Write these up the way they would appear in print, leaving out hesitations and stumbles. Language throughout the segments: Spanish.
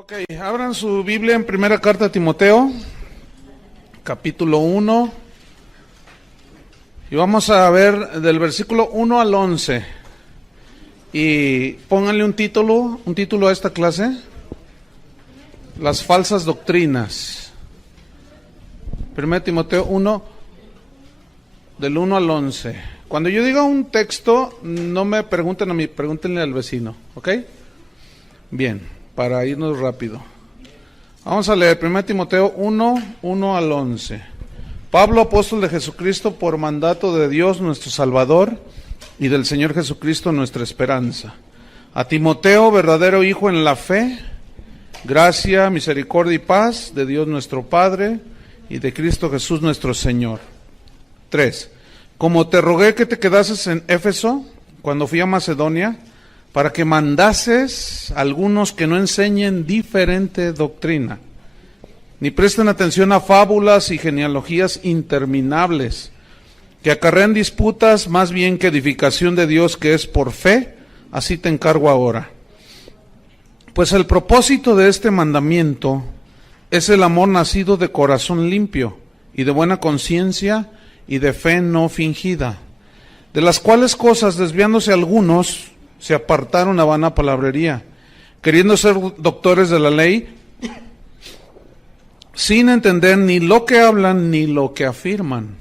Ok, abran su Biblia en primera carta a Timoteo, capítulo 1, y vamos a ver del versículo 1 al 11, y pónganle un título a esta clase: las falsas doctrinas. Primera Timoteo 1, del 1 al 11. Cuando yo diga un texto, no me pregunten a mí, pregúntenle al vecino, ¿ok? Bien, para irnos rápido. Vamos a leer 1 Timoteo 1, 1 al 11. Pablo, apóstol de Jesucristo, por mandato de Dios nuestro Salvador y del Señor Jesucristo nuestra esperanza. A Timoteo, verdadero hijo en la fe, gracia, misericordia y paz de Dios nuestro Padre y de Cristo Jesús nuestro Señor. 3. Como te rogué que te quedases en Éfeso cuando fui a Macedonia, para que mandases a algunos que no enseñen diferente doctrina, ni presten atención a fábulas y genealogías interminables, que acarrean disputas más bien que edificación de Dios que es por fe, así te encargo ahora. Pues el propósito de este mandamiento es el amor nacido de corazón limpio y de buena conciencia y de fe no fingida, de las cuales cosas, desviándose algunos, se apartaron a vana palabrería, queriendo ser doctores de la ley, sin entender ni lo que hablan ni lo que afirman.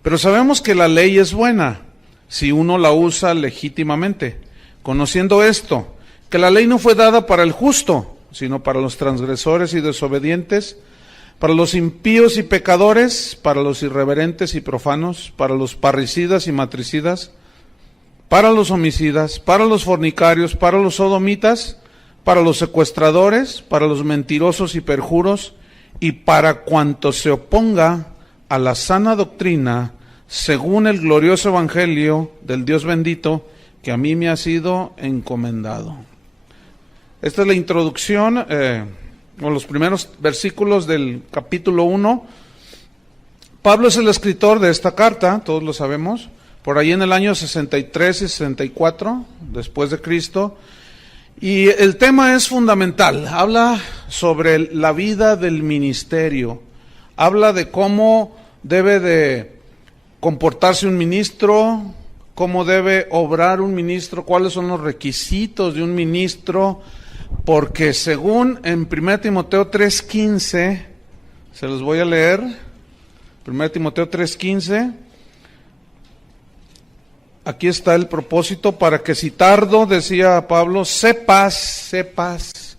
Pero sabemos que la ley es buena, si uno la usa legítimamente, conociendo esto, que la ley no fue dada para el justo, sino para los transgresores y desobedientes, para los impíos y pecadores, para los irreverentes y profanos, para los parricidas y matricidas, para los homicidas, para los fornicarios, para los sodomitas, para los secuestradores, para los mentirosos y perjuros, y para cuanto se oponga a la sana doctrina, según el glorioso evangelio del Dios bendito, que a mí me ha sido encomendado. Esta es la introducción, o los primeros versículos del capítulo 1. Pablo es el escritor de esta carta, todos lo sabemos, por ahí en el año 63 y 64, después de Cristo, y el tema es fundamental. Habla sobre la vida del ministerio, habla de cómo debe de comportarse un ministro, cómo debe obrar un ministro, cuáles son los requisitos de un ministro, porque según en 1 Timoteo 3:15, se los voy a leer, 1 Timoteo 3:15, aquí está el propósito: para que si tardo, decía Pablo, sepas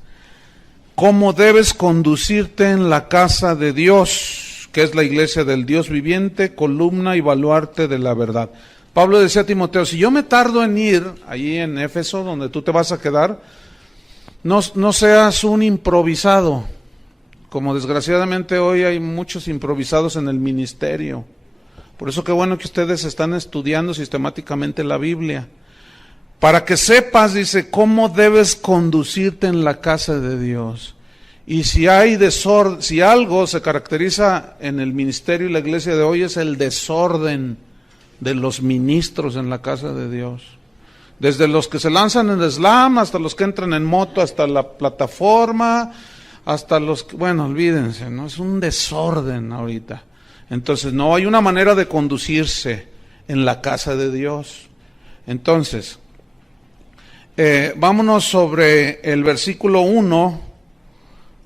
cómo debes conducirte en la casa de Dios, que es la iglesia del Dios viviente, columna y baluarte de la verdad. Pablo decía a Timoteo, si yo me tardo en ir allí en Éfeso, donde tú te vas a quedar, no seas un improvisado, como desgraciadamente hoy hay muchos improvisados en el ministerio. Por eso qué bueno que ustedes están estudiando sistemáticamente la Biblia, para que sepas, dice, cómo debes conducirte en la casa de Dios. Y si hay desorden, si algo se caracteriza en el ministerio y la iglesia de hoy, es el desorden de los ministros en la casa de Dios. Desde los que se lanzan en slam, hasta los que entran en moto, hasta la plataforma, hasta los que, bueno, olvídense, ¿no? Es un desorden ahorita. Entonces, no hay una manera de conducirse en la casa de Dios. Entonces, vámonos sobre el versículo 1,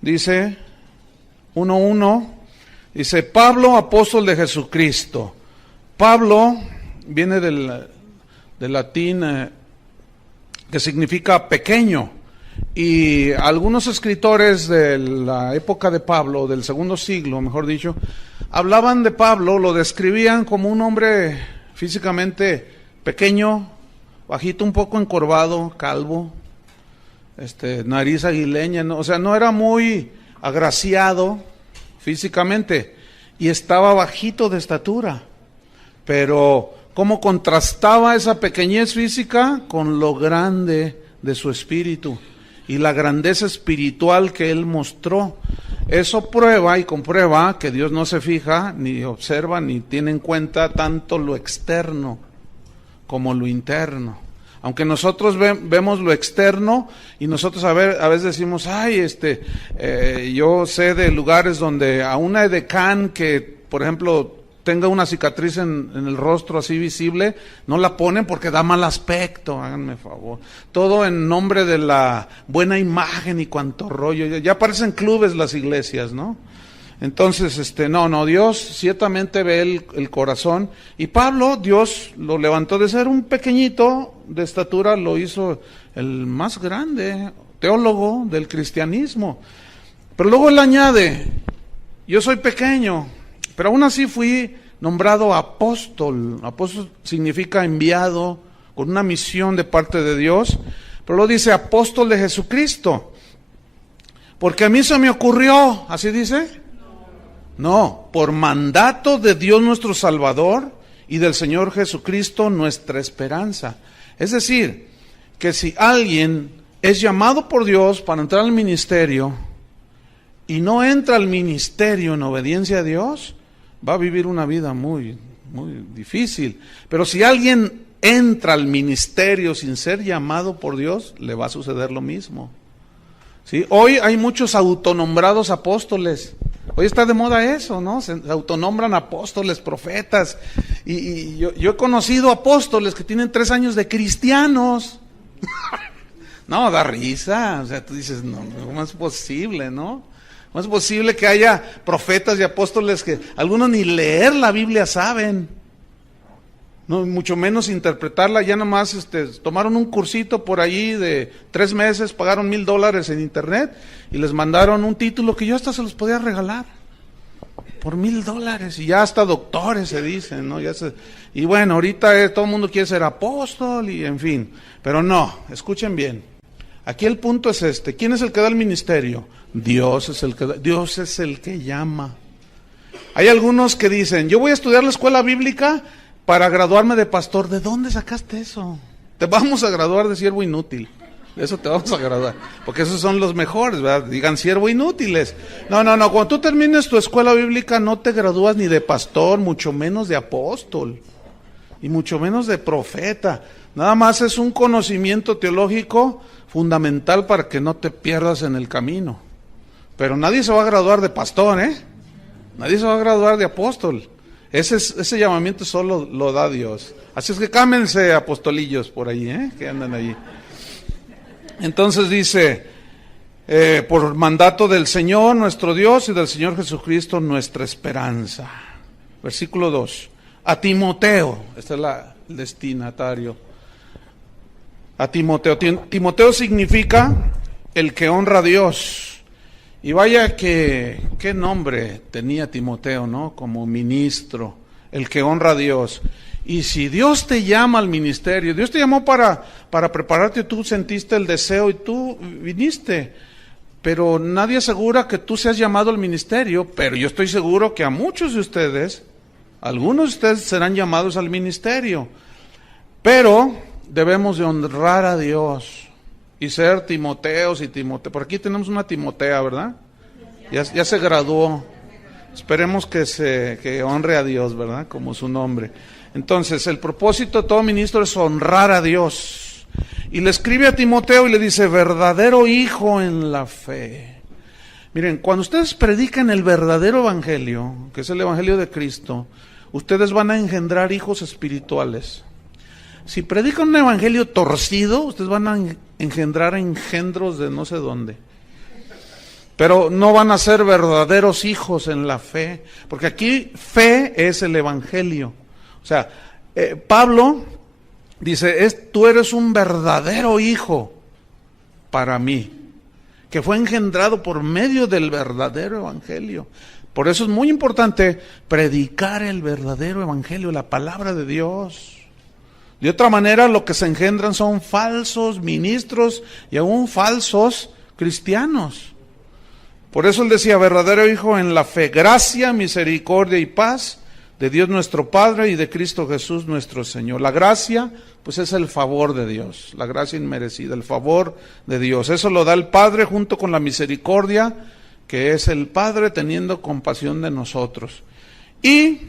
dice, 1:1, dice, Pablo, apóstol de Jesucristo. Pablo viene del latín que significa pequeño, y algunos escritores de la época de Pablo, del segundo siglo, mejor dicho, hablaban de Pablo, lo describían como un hombre físicamente pequeño, bajito, un poco encorvado, calvo, nariz aguileña, ¿no? O sea, no era muy agraciado físicamente, y estaba bajito de estatura, pero cómo contrastaba esa pequeñez física con lo grande de su espíritu y la grandeza espiritual que él mostró. Eso prueba y comprueba que Dios no se fija, ni observa, ni tiene en cuenta tanto lo externo como lo interno. Aunque nosotros vemos lo externo y nosotros a veces decimos, ay, yo sé de lugares donde a una edecán que, por ejemplo, tenga una cicatriz en el rostro así visible, no la ponen porque da mal aspecto, háganme favor. Todo en nombre de la buena imagen y cuanto rollo. Ya parecen clubes las iglesias, ¿no? Entonces, no, Dios ciertamente ve el corazón. Y Pablo, Dios lo levantó de ser un pequeñito de estatura, lo hizo el más grande teólogo del cristianismo. Pero luego él añade, yo soy pequeño, pero aún así fui nombrado apóstol. Apóstol significa enviado con una misión de parte de Dios. Pero luego dice apóstol de Jesucristo. Porque a mí se me ocurrió, ¿así dice? No, por mandato de Dios nuestro Salvador y del Señor Jesucristo nuestra esperanza. Es decir, que si alguien es llamado por Dios para entrar al ministerio y no entra al ministerio en obediencia a Dios, va a vivir una vida muy, muy difícil. Pero si alguien entra al ministerio sin ser llamado por Dios, le va a suceder lo mismo. ¿Sí? Hoy hay muchos autonombrados apóstoles. Hoy está de moda eso, ¿no? Se autonombran apóstoles, profetas. Y yo he conocido apóstoles que tienen 3 años de cristianos. No, da risa. O sea, tú dices, no, ¿cómo es posible, no? ¿Cómo es posible que haya profetas y apóstoles que algunos ni leer la Biblia saben? No, mucho menos interpretarla, ya nomás tomaron un cursito por allí de 3 meses, pagaron $1,000 en internet y les mandaron un título que yo hasta se los podía regalar por $1,000 y ya hasta doctores se dicen, ¿no? Y bueno, ahorita todo el mundo quiere ser apóstol y en fin, pero no, escuchen bien. Aquí el punto es ¿quién es el que da el ministerio? Dios es el que llama. Hay algunos que dicen, yo voy a estudiar la escuela bíblica para graduarme de pastor. ¿De dónde sacaste eso? Te vamos a graduar de siervo inútil. De eso te vamos a graduar. Porque esos son los mejores, ¿verdad? Digan siervo inútiles. No. Cuando tú termines tu escuela bíblica no te gradúas ni de pastor, mucho menos de apóstol. Y mucho menos de profeta. Nada más es un conocimiento teológico fundamental para que no te pierdas en el camino. Pero nadie se va a graduar de pastor, ¿eh? Nadie se va a graduar de apóstol. Ese llamamiento solo lo da Dios. Así es que cámense apostolillos por ahí, que andan allí. Entonces dice, por mandato del Señor nuestro Dios y del Señor Jesucristo nuestra esperanza. Versículo 2. A Timoteo, este es el destinatario. A Timoteo. Timoteo significa el que honra a Dios. Y vaya qué nombre tenía Timoteo, ¿no? Como ministro, el que honra a Dios. Y si Dios te llama al ministerio, Dios te llamó para prepararte, tú sentiste el deseo y tú viniste. Pero nadie asegura que tú seas llamado al ministerio, pero yo estoy seguro que a muchos de ustedes, algunos de ustedes serán llamados al ministerio. Pero debemos de honrar a Dios. Y ser Timoteos y Timoteo. Por aquí tenemos una Timotea, ¿verdad? Ya se graduó. Esperemos que honre a Dios, ¿verdad? Como su nombre. Entonces, el propósito de todo ministro es honrar a Dios. Y le escribe a Timoteo y le dice, verdadero hijo en la fe. Miren, cuando ustedes predican el verdadero evangelio, que es el evangelio de Cristo, ustedes van a engendrar hijos espirituales. Si predican un evangelio torcido, ustedes van a engendrar engendros de no sé dónde. Pero no van a ser verdaderos hijos en la fe, porque aquí fe es el evangelio. O sea, Pablo dice, tú eres un verdadero hijo para mí, que fue engendrado por medio del verdadero evangelio. Por eso es muy importante predicar el verdadero evangelio, la palabra de Dios. De otra manera, lo que se engendran son falsos ministros y aún falsos cristianos. Por eso él decía, verdadero hijo en la fe, gracia, misericordia y paz de Dios nuestro Padre y de Cristo Jesús nuestro Señor. La gracia, pues es el favor de Dios, la gracia inmerecida, el favor de Dios. Eso lo da el Padre junto con la misericordia, que es el Padre teniendo compasión de nosotros. Y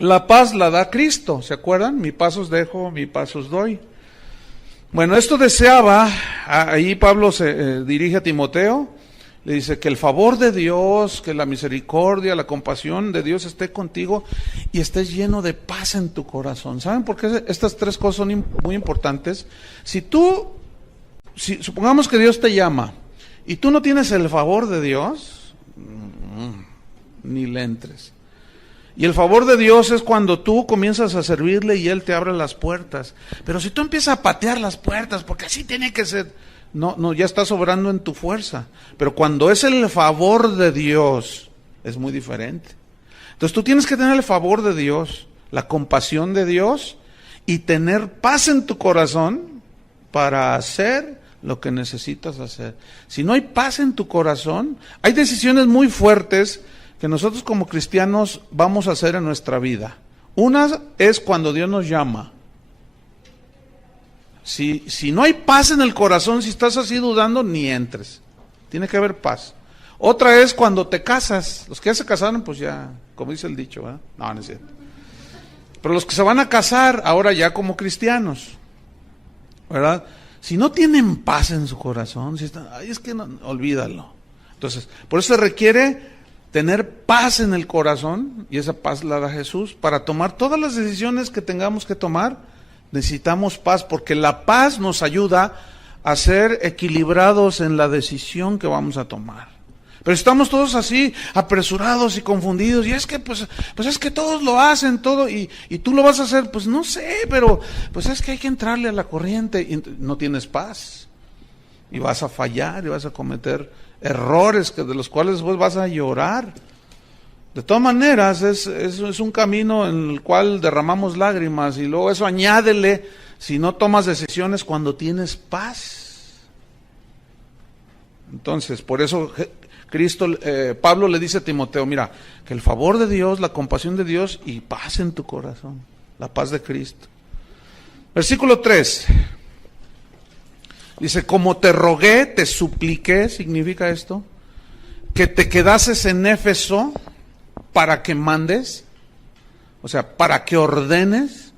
la paz la da Cristo, ¿se acuerdan? Mi paz os dejo, mi paz os doy. Bueno, esto deseaba, ahí Pablo se dirige a Timoteo, le dice que el favor de Dios, que la misericordia, la compasión de Dios esté contigo y estés lleno de paz en tu corazón. ¿Saben por qué estas tres cosas son muy importantes? Si supongamos que Dios te llama y tú no tienes el favor de Dios, ni le entres. Y el favor de Dios es cuando tú comienzas a servirle y Él te abre las puertas. Pero si tú empiezas a patear las puertas, porque así tiene que ser, no, ya estás obrando en tu fuerza. Pero cuando es el favor de Dios, es muy diferente. Entonces tú tienes que tener el favor de Dios, la compasión de Dios y tener paz en tu corazón para hacer lo que necesitas hacer. Si no hay paz en tu corazón, hay decisiones muy fuertes que nosotros como cristianos vamos a hacer en nuestra vida. Una es cuando Dios nos llama. Si no hay paz en el corazón, si estás así dudando, ni entres. Tiene que haber paz. Otra es cuando te casas. Los que ya se casaron, pues ya, como dice el dicho, ¿verdad? No es cierto. Pero los que se van a casar ahora ya como cristianos, ¿verdad? Si no tienen paz en su corazón, si están, ay, es que no, olvídalo. Entonces, por eso se requiere tener paz en el corazón, y esa paz la da Jesús. Para tomar todas las decisiones que tengamos que tomar, necesitamos paz, porque la paz nos ayuda a ser equilibrados en la decisión que vamos a tomar. Pero estamos todos así, apresurados y confundidos, y es que pues es que todos lo hacen, todo, y tú lo vas a hacer, pues no sé, pero pues es que hay que entrarle a la corriente, y no tienes paz, y vas a fallar, y vas a cometer errores de los cuales después vas a llorar. De todas maneras, es un camino en el cual derramamos lágrimas, y luego eso añádele si no tomas decisiones cuando tienes paz. Entonces, por eso Pablo le dice a Timoteo, mira, que el favor de Dios, la compasión de Dios y paz en tu corazón, la paz de Cristo. Versículo 3. Dice, como te rogué, te supliqué, significa esto, que te quedases en Éfeso para que mandes, o sea, para que ordenes,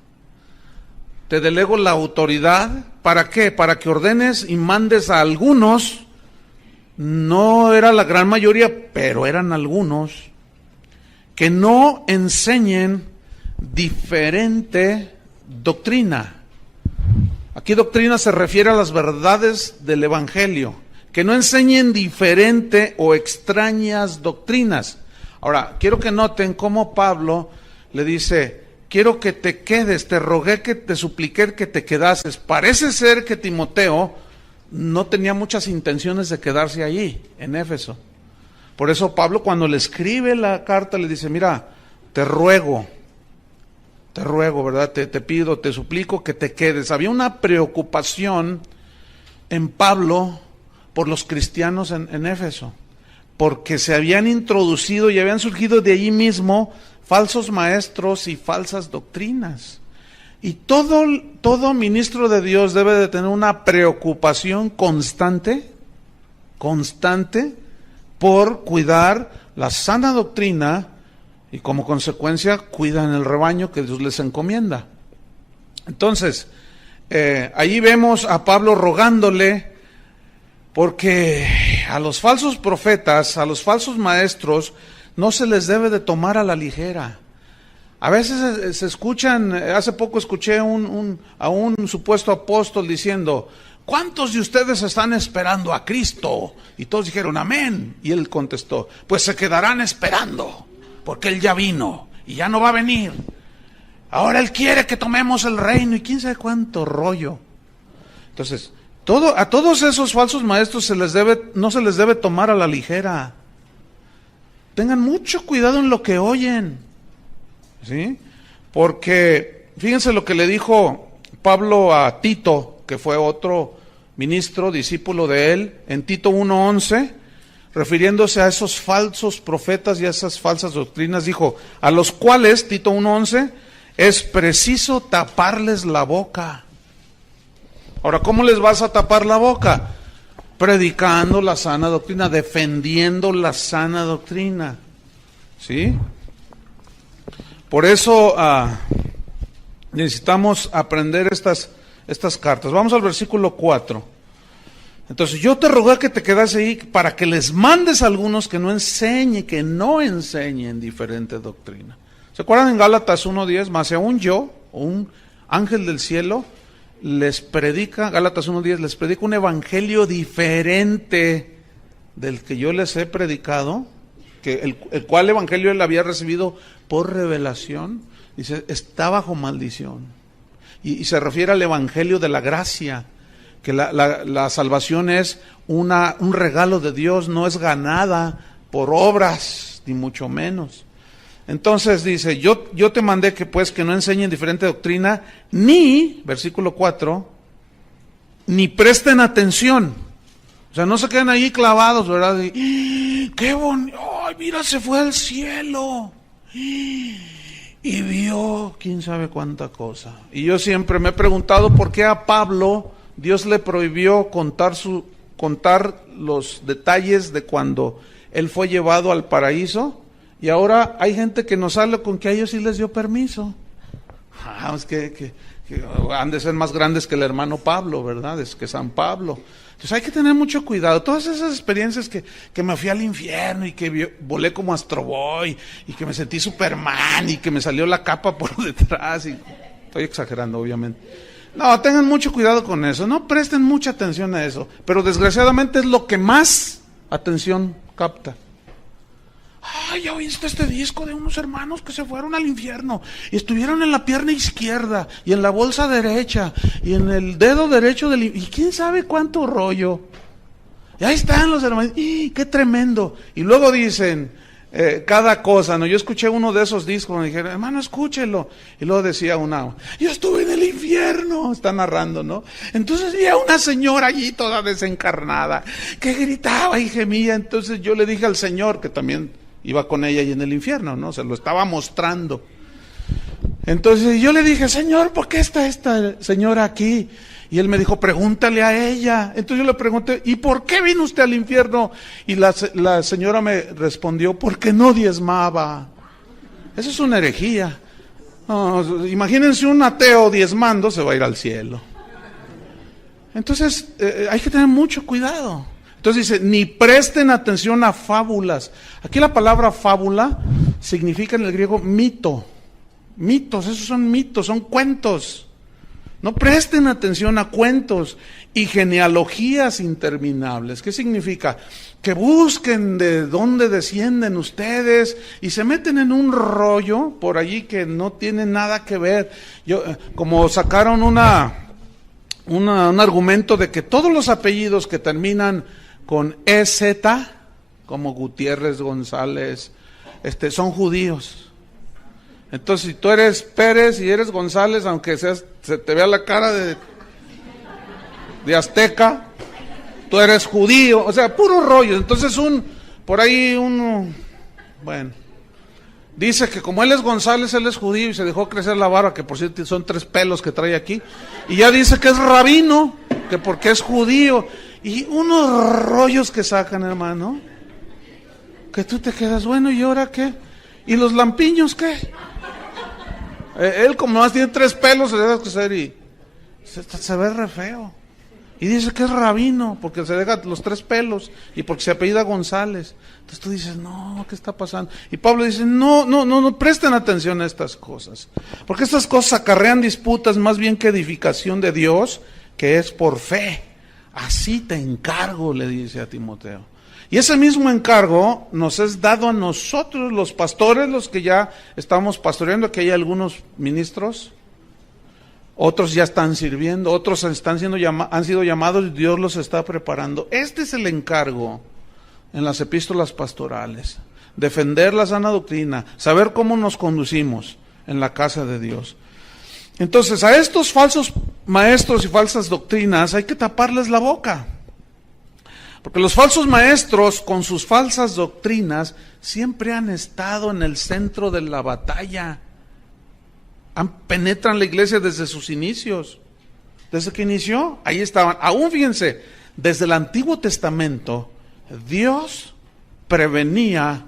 te delego la autoridad, ¿para qué? Para que ordenes y mandes a algunos, no era la gran mayoría, pero eran algunos, que no enseñen diferente doctrina. Aquí doctrina se refiere a las verdades del Evangelio, que no enseñen diferente o extrañas doctrinas. Ahora, quiero que noten cómo Pablo le dice, quiero que te quedes, te rogué, que te supliqué que te quedases. Parece ser que Timoteo no tenía muchas intenciones de quedarse allí, en Éfeso. Por eso Pablo, cuando le escribe la carta, le dice, mira, te ruego, ¿verdad? Te pido, te suplico que te quedes. Había una preocupación en Pablo por los cristianos en Éfeso, porque se habían introducido y habían surgido de allí mismo falsos maestros y falsas doctrinas. Y todo ministro de Dios debe de tener una preocupación constante por cuidar la sana doctrina, y como consecuencia cuidan el rebaño que Dios les encomienda. Entonces, ahí vemos a Pablo rogándole, porque a los falsos profetas, a los falsos maestros, no se les debe de tomar a la ligera. A veces se escuchan, hace poco escuché a un supuesto apóstol diciendo, ¿cuántos de ustedes están esperando a Cristo? Y todos dijeron, amén. Y él contestó, pues se quedarán esperando, porque Él ya vino y ya no va a venir. Ahora Él quiere que tomemos el reino y quién sabe cuánto rollo. Entonces, a todos esos falsos maestros no se les debe tomar a la ligera. Tengan mucho cuidado en lo que oyen, ¿sí? Porque fíjense lo que le dijo Pablo a Tito, que fue otro ministro, discípulo de él, en Tito 1:11. Refiriéndose a esos falsos profetas y a esas falsas doctrinas, dijo, a los cuales, Tito 1:11, es preciso taparles la boca. Ahora, ¿cómo les vas a tapar la boca? Predicando la sana doctrina, defendiendo la sana doctrina, ¿sí? Por eso necesitamos aprender estas cartas. Vamos al versículo 4. Entonces, yo te rogué que te quedas ahí para que les mandes a algunos que no enseñen diferente doctrina. ¿Se acuerdan en Gálatas 1:10? Más aún yo, un ángel del cielo, les predica, Gálatas 1:10, les predica un evangelio diferente del que yo les he predicado, que el cual evangelio él había recibido por revelación. Dice, está bajo maldición. Y se refiere al evangelio de la gracia, que la salvación es un regalo de Dios, no es ganada por obras, ni mucho menos. Entonces dice, yo te mandé que no enseñen diferente doctrina, versículo 4, ni presten atención. O sea, no se queden ahí clavados, ¿verdad? ¡Qué bonito! ¡Ay, mira, se fue al cielo! Y vio quién sabe cuánta cosa. Y yo siempre me he preguntado por qué a Pablo Dios le prohibió contar los detalles de cuando él fue llevado al paraíso, y ahora hay gente que nos habla con que a ellos sí les dio permiso. Es que han de ser más grandes que el hermano Pablo, ¿verdad? Es que San Pablo. Entonces hay que tener mucho cuidado. Todas esas experiencias que me fui al infierno y que volé como Astro Boy y que me sentí Superman y que me salió la capa por detrás. Y estoy exagerando, obviamente. No, tengan mucho cuidado con eso. No presten mucha atención a eso. Pero desgraciadamente es lo que más atención capta. Ay, ¿ya oíste este disco de unos hermanos que se fueron al infierno y estuvieron en la pierna izquierda y en la bolsa derecha y en el dedo derecho y quién sabe cuánto rollo? Y ahí están los hermanos. ¡Qué tremendo! Y luego dicen cada cosa, ¿no? Yo escuché uno de esos discos, me dijeron, hermano, escúchelo. Y luego decía yo estuve en el infierno, está narrando, ¿no? Entonces vi a una señora allí toda desencarnada que gritaba y gemía. Entonces yo le dije al Señor, que también iba con ella y en el infierno, ¿no? Se lo estaba mostrando. Entonces yo le dije, Señor, ¿por qué está esta señora aquí? Y él me dijo, pregúntale a ella. Entonces yo le pregunté, ¿y por qué vino usted al infierno? Y la señora me respondió, porque no diezmaba. Eso es una herejía. No, imagínense un ateo diezmando, se va a ir al cielo. Entonces hay que tener mucho cuidado. Entonces dice, ni presten atención a fábulas. Aquí la palabra fábula significa en el griego mito. Mitos, esos son mitos, son cuentos. No presten atención a cuentos y genealogías interminables. ¿Qué significa? Que busquen de dónde descienden ustedes y se meten en un rollo por allí que no tiene nada que ver. Como sacaron un argumento de que todos los apellidos que terminan con EZ, como Gutiérrez, González, son judíos. Entonces, si tú eres Pérez y eres González, aunque se te vea la cara de azteca, tú eres judío, o sea, puro rollo. Entonces dice que como él es González, él es judío y se dejó crecer la barba, que por cierto son 3 pelos que trae aquí, y ya dice que es rabino, que porque es judío. Y unos rollos que sacan, hermano, que tú te quedas, bueno, ¿y ahora qué? ¿Y los lampiños qué? Él como más tiene 3 pelos, se deja crecer y se ve re feo. Y dice que es rabino, porque se deja los 3 pelos y porque se apellida González. Entonces tú dices, no, ¿qué está pasando? Y Pablo dice, no presten atención a estas cosas, porque estas cosas acarrean disputas más bien que edificación de Dios, que es por fe. Así te encargo, le dice a Timoteo. Y ese mismo encargo nos es dado a nosotros, los pastores, los que ya estamos pastoreando. Aquí hay algunos ministros, otros ya están sirviendo, otros han sido llamados y Dios los está preparando. Este es el encargo en las epístolas pastorales: defender la sana doctrina, saber cómo nos conducimos en la casa de Dios. Entonces, a estos falsos maestros y falsas doctrinas hay que taparles la boca. Porque los falsos maestros, con sus falsas doctrinas, siempre han estado en el centro de la batalla. Penetran la iglesia desde sus inicios. Desde que inició, ahí estaban. Aún fíjense, desde el Antiguo Testamento, Dios prevenía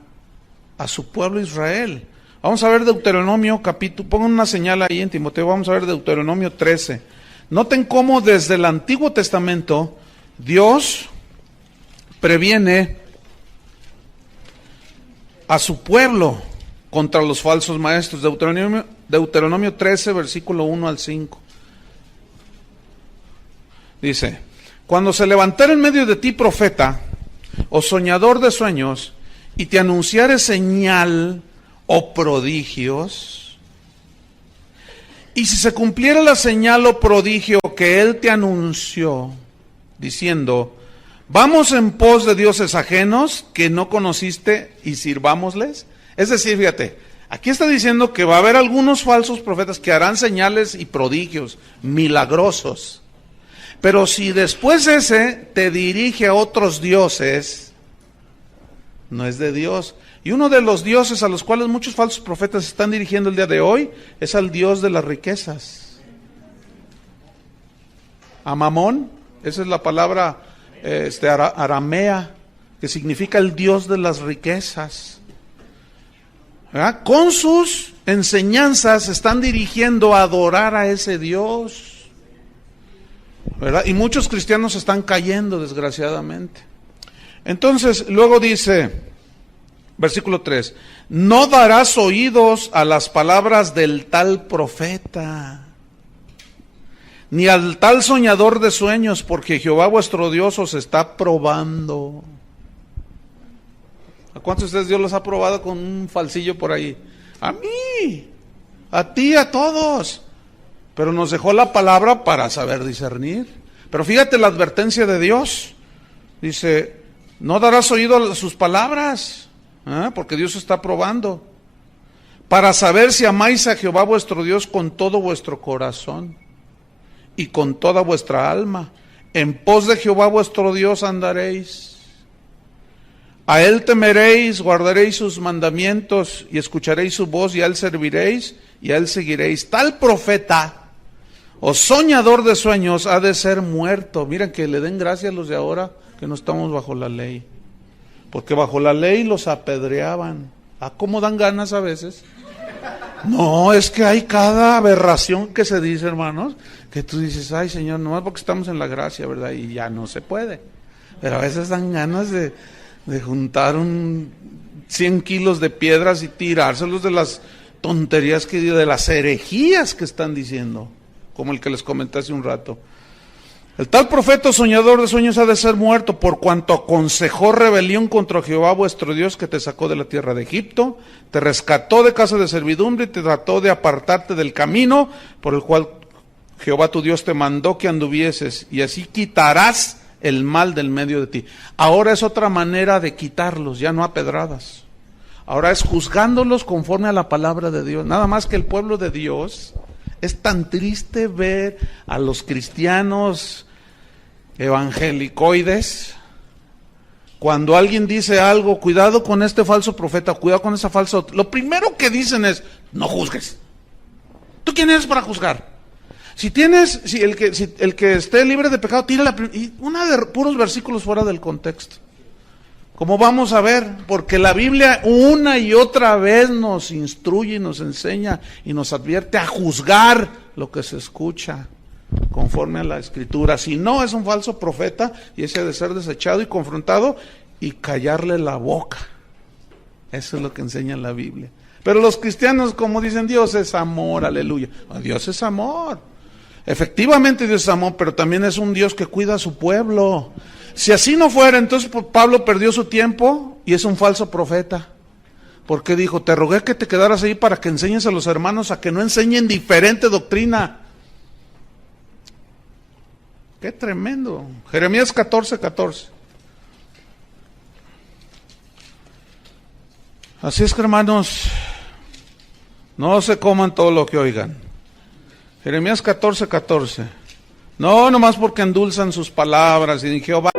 a su pueblo Israel. Vamos a ver Deuteronomio capítulo, pongan una señal ahí en Timoteo, vamos a ver Deuteronomio 13. Noten cómo desde el Antiguo Testamento Dios previene a su pueblo contra los falsos maestros. Deuteronomio 13, versículo 1 al 5. Dice: cuando se levantare en medio de ti profeta o soñador de sueños, y te anunciare señal o prodigios, y si se cumpliera la señal o prodigio que él te anunció, diciendo: vamos en pos de dioses ajenos que no conociste y sirvámosles. Es decir, fíjate, aquí está diciendo que va a haber algunos falsos profetas que harán señales y prodigios milagrosos. Pero si después ese te dirige a otros dioses, no es de Dios. Y uno de los dioses a los cuales muchos falsos profetas se están dirigiendo el día de hoy es al Dios de las riquezas. A Mamón, esa es la palabra aramea, que significa el Dios de las riquezas. ¿Verdad? Con sus enseñanzas se están dirigiendo a adorar a ese Dios. ¿Verdad? Y muchos cristianos están cayendo, desgraciadamente. Entonces, luego dice, versículo 3, no darás oídos a las palabras del tal profeta, ni al tal soñador de sueños, porque Jehová vuestro Dios os está probando. ¿A cuántos de ustedes Dios los ha probado con un falsillo por ahí? A mí, a ti, a todos. Pero nos dejó la palabra para saber discernir. Pero fíjate la advertencia de Dios. Dice, no darás oído a sus palabras, porque Dios está probando. Para saber si amáis a Jehová vuestro Dios con todo vuestro corazón y con toda vuestra alma. En pos de Jehová vuestro Dios andaréis. A él temeréis, guardaréis sus mandamientos y escucharéis su voz, y a él serviréis y a él seguiréis. Tal profeta o soñador de sueños ha de ser muerto. Miren, que le den gracias a los de ahora que no estamos bajo la ley, porque bajo la ley los apedreaban. ¿A cómo dan ganas a veces? No, es que hay cada aberración que se dice, hermanos, que tú dices, ay Señor, nomás porque estamos en la gracia, ¿verdad? Y ya no se puede. Pero a veces dan ganas de juntar 100 kilos de piedras y tirárselos de las tonterías, de las herejías que están diciendo, como el que les comenté hace un rato. El tal profeta soñador de sueños ha de ser muerto, por cuanto aconsejó rebelión contra Jehová vuestro Dios, que te sacó de la tierra de Egipto, te rescató de casa de servidumbre y te trató de apartarte del camino por el cual Jehová tu Dios te mandó que anduvieses, y así quitarás el mal del medio de ti. Ahora es otra manera de quitarlos, ya no a pedradas. Ahora es juzgándolos conforme a la palabra de Dios. Nada más que el pueblo de Dios, es tan triste ver a los cristianos evangelicoides, cuando alguien dice algo, cuidado con este falso profeta, cuidado con esa falsa, lo primero que dicen es, no juzgues. ¿Tú quién eres para juzgar? Si el que esté libre de pecado, tira una de puros versículos fuera del contexto. Como vamos a ver, porque la Biblia una y otra vez nos instruye y nos enseña y nos advierte a juzgar lo que se escucha conforme a la Escritura. Si no, es un falso profeta y ese ha de ser desechado y confrontado y callarle la boca. Eso es lo que enseña la Biblia. Pero los cristianos, como dicen, Dios es amor, aleluya. Dios es amor. Efectivamente Dios es amor, pero también es un Dios que cuida a su pueblo. Si así no fuera, entonces Pablo perdió su tiempo y es un falso profeta. Porque dijo, te rogué que te quedaras ahí para que enseñes a los hermanos a que no enseñen diferente doctrina. Qué tremendo. Jeremías 14:14. Así es que, hermanos, no se coman todo lo que oigan. Jeremías 14:14. No, nomás porque endulzan sus palabras y Jehová.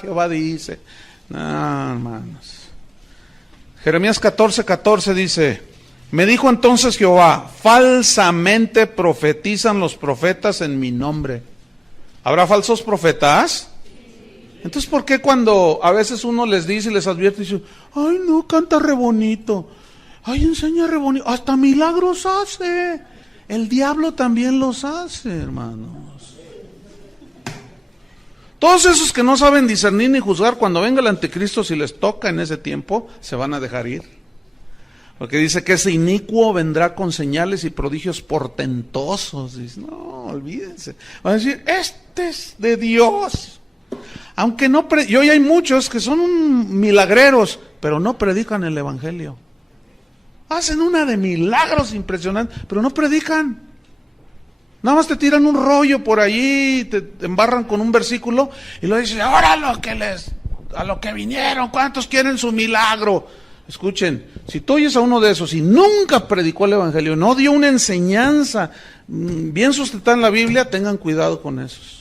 Jehová dice. No, hermanos. Jeremías 14:14 dice: me dijo entonces Jehová, falsamente profetizan los profetas en mi nombre. ¿Habrá falsos profetas? Entonces, ¿por qué cuando a veces uno les dice y les advierte y dice, ay no, canta re bonito, ay enseña re bonito, hasta milagros hace? El diablo también los hace, hermanos. Todos esos que no saben discernir ni juzgar, cuando venga el anticristo, si les toca en ese tiempo, se van a dejar ir. Porque dice que ese inicuo vendrá con señales y prodigios portentosos. Dice, no, olvídense. Van a decir, este es de Dios. Aunque no, y hoy hay muchos que son milagreros, pero no predican el evangelio. Hacen una de milagros impresionantes, pero no predican. Nada más te tiran un rollo por allí, te embarran con un versículo y luego dicen, ahora a lo que vinieron, ¿cuántos quieren su milagro? Escuchen, si tú oyes a uno de esos y nunca predicó el evangelio, no dio una enseñanza bien sustentada en la Biblia, tengan cuidado con esos.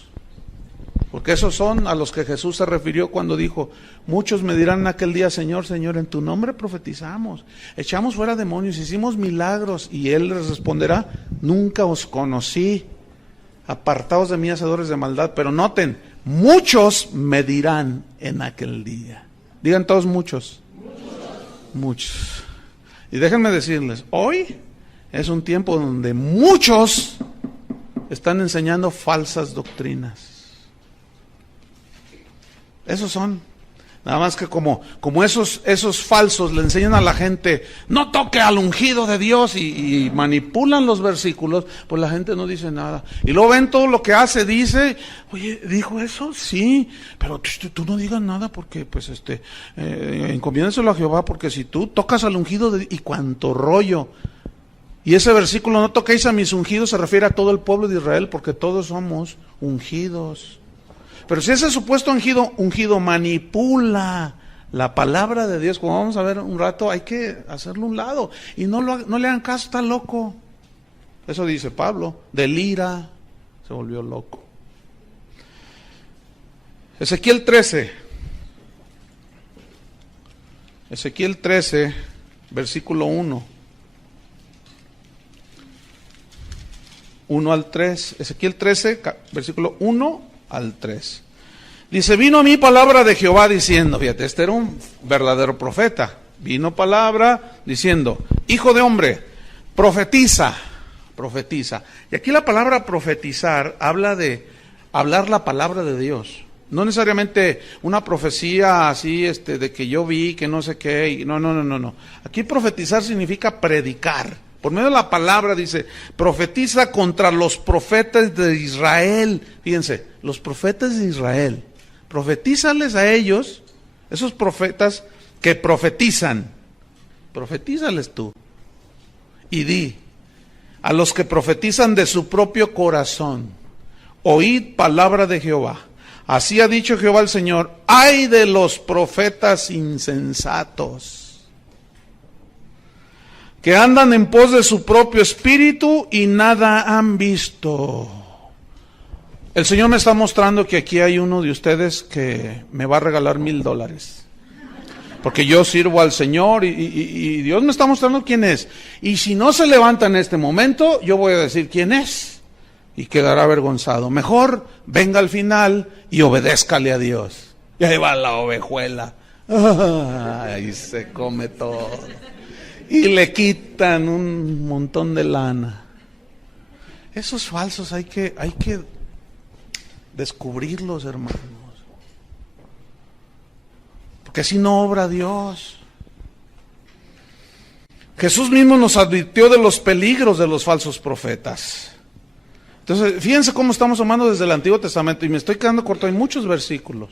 Porque esos son a los que Jesús se refirió cuando dijo, muchos me dirán en aquel día, Señor, Señor, en tu nombre profetizamos, echamos fuera demonios, hicimos milagros, y Él les responderá, nunca os conocí, apartaos de mí, hacedores de maldad. Pero noten, muchos me dirán en aquel día. Digan todos muchos. Muchos. Y déjenme decirles, hoy es un tiempo donde muchos están enseñando falsas doctrinas. Esos son, nada más que como esos falsos le enseñan a la gente, no toque al ungido de Dios, y manipulan los versículos, pues la gente no dice nada. Y luego ven todo lo que hace, dice, oye, ¿dijo eso? Sí, pero tú no digas nada porque, pues, encomiéndenselo a Jehová, porque si tú tocas al ungido y cuánto rollo. Y ese versículo, no toquéis a mis ungidos, se refiere a todo el pueblo de Israel, porque todos somos ungidos. Pero si ese supuesto ungido manipula la palabra de Dios, como vamos a ver un rato, hay que hacerlo a un lado. Y no le hagan caso, está loco. Eso dice Pablo, delira, se volvió loco. Ezequiel 13, versículo 1. 1 al 3. Ezequiel 13, versículo 1 al 3. Dice, vino a mí palabra de Jehová diciendo, fíjate, este era un verdadero profeta. Vino palabra diciendo, hijo de hombre, profetiza. Y aquí la palabra profetizar habla de hablar la palabra de Dios. No necesariamente una profecía así, de que yo vi, que no sé qué. No. Aquí profetizar significa predicar. Por medio de la palabra dice, profetiza contra los profetas de Israel. Fíjense, los profetas de Israel. Profetízales a ellos, esos profetas que profetizan. Profetízales tú. Y di, a los que profetizan de su propio corazón, oíd palabra de Jehová. Así ha dicho Jehová el Señor, ay de los profetas insensatos, que andan en pos de su propio espíritu y nada han visto. El Señor me está mostrando que aquí hay uno de ustedes que me va a regalar $1,000. Porque yo sirvo al Señor y Dios me está mostrando quién es. Y si no se levanta en este momento, yo voy a decir quién es. Y quedará avergonzado. Mejor venga al final y obedézcale a Dios. Y ahí va la ovejuela. Ahí se come todo. Y le quitan un montón de lana. Esos falsos hay que descubrirlos, hermanos. Porque así no obra Dios. Jesús mismo nos advirtió de los peligros de los falsos profetas. Entonces, fíjense cómo estamos tomando desde el Antiguo Testamento, y me estoy quedando corto, hay muchos versículos.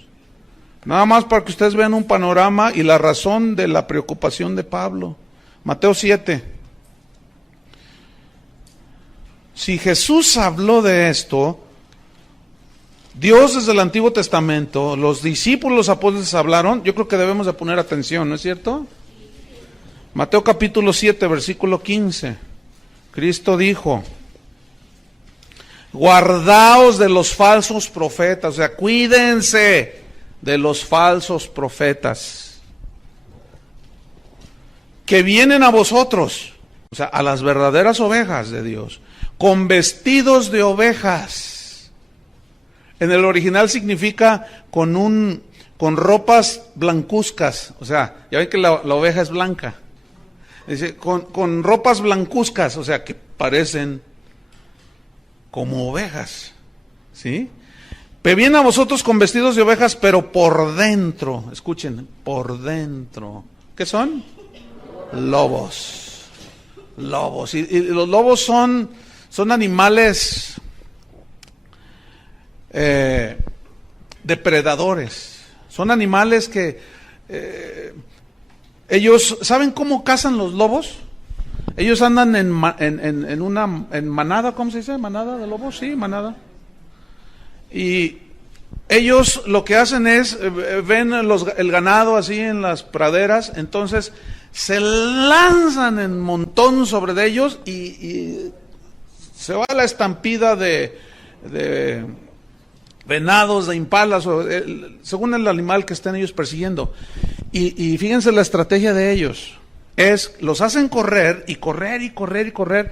Nada más para que ustedes vean un panorama y la razón de la preocupación de Pablo. Mateo 7. Si Jesús habló de esto, Dios desde el Antiguo Testamento, los discípulos, los apóstoles hablaron, yo creo que debemos de poner atención, ¿no es cierto? Mateo capítulo 7, versículo 15. Cristo dijo, guardaos de los falsos profetas, o sea, cuídense de los falsos profetas, que vienen a vosotros, o sea, a las verdaderas ovejas de Dios, con vestidos de ovejas. En el original significa con ropas blancuzcas, o sea, ya ven que la oveja es blanca. Dice, con ropas blancuzcas, o sea, que parecen como ovejas, ¿sí? Pero vienen a vosotros con vestidos de ovejas, pero por dentro, escuchen, por dentro, ¿qué son? Lobos. Lobos. Y los lobos son animales depredadores. Son animales que ellos, ¿saben cómo cazan los lobos? Ellos andan en manada, ¿cómo se dice? ¿Manada de lobos? Sí, manada. Y ellos lo que hacen es, ven el ganado así en las praderas, entonces se lanzan en montón sobre de ellos y se va la estampida de venados, de impalas, según el animal que estén ellos persiguiendo. Y fíjense la estrategia de ellos. Los hacen correr y correr y correr y correr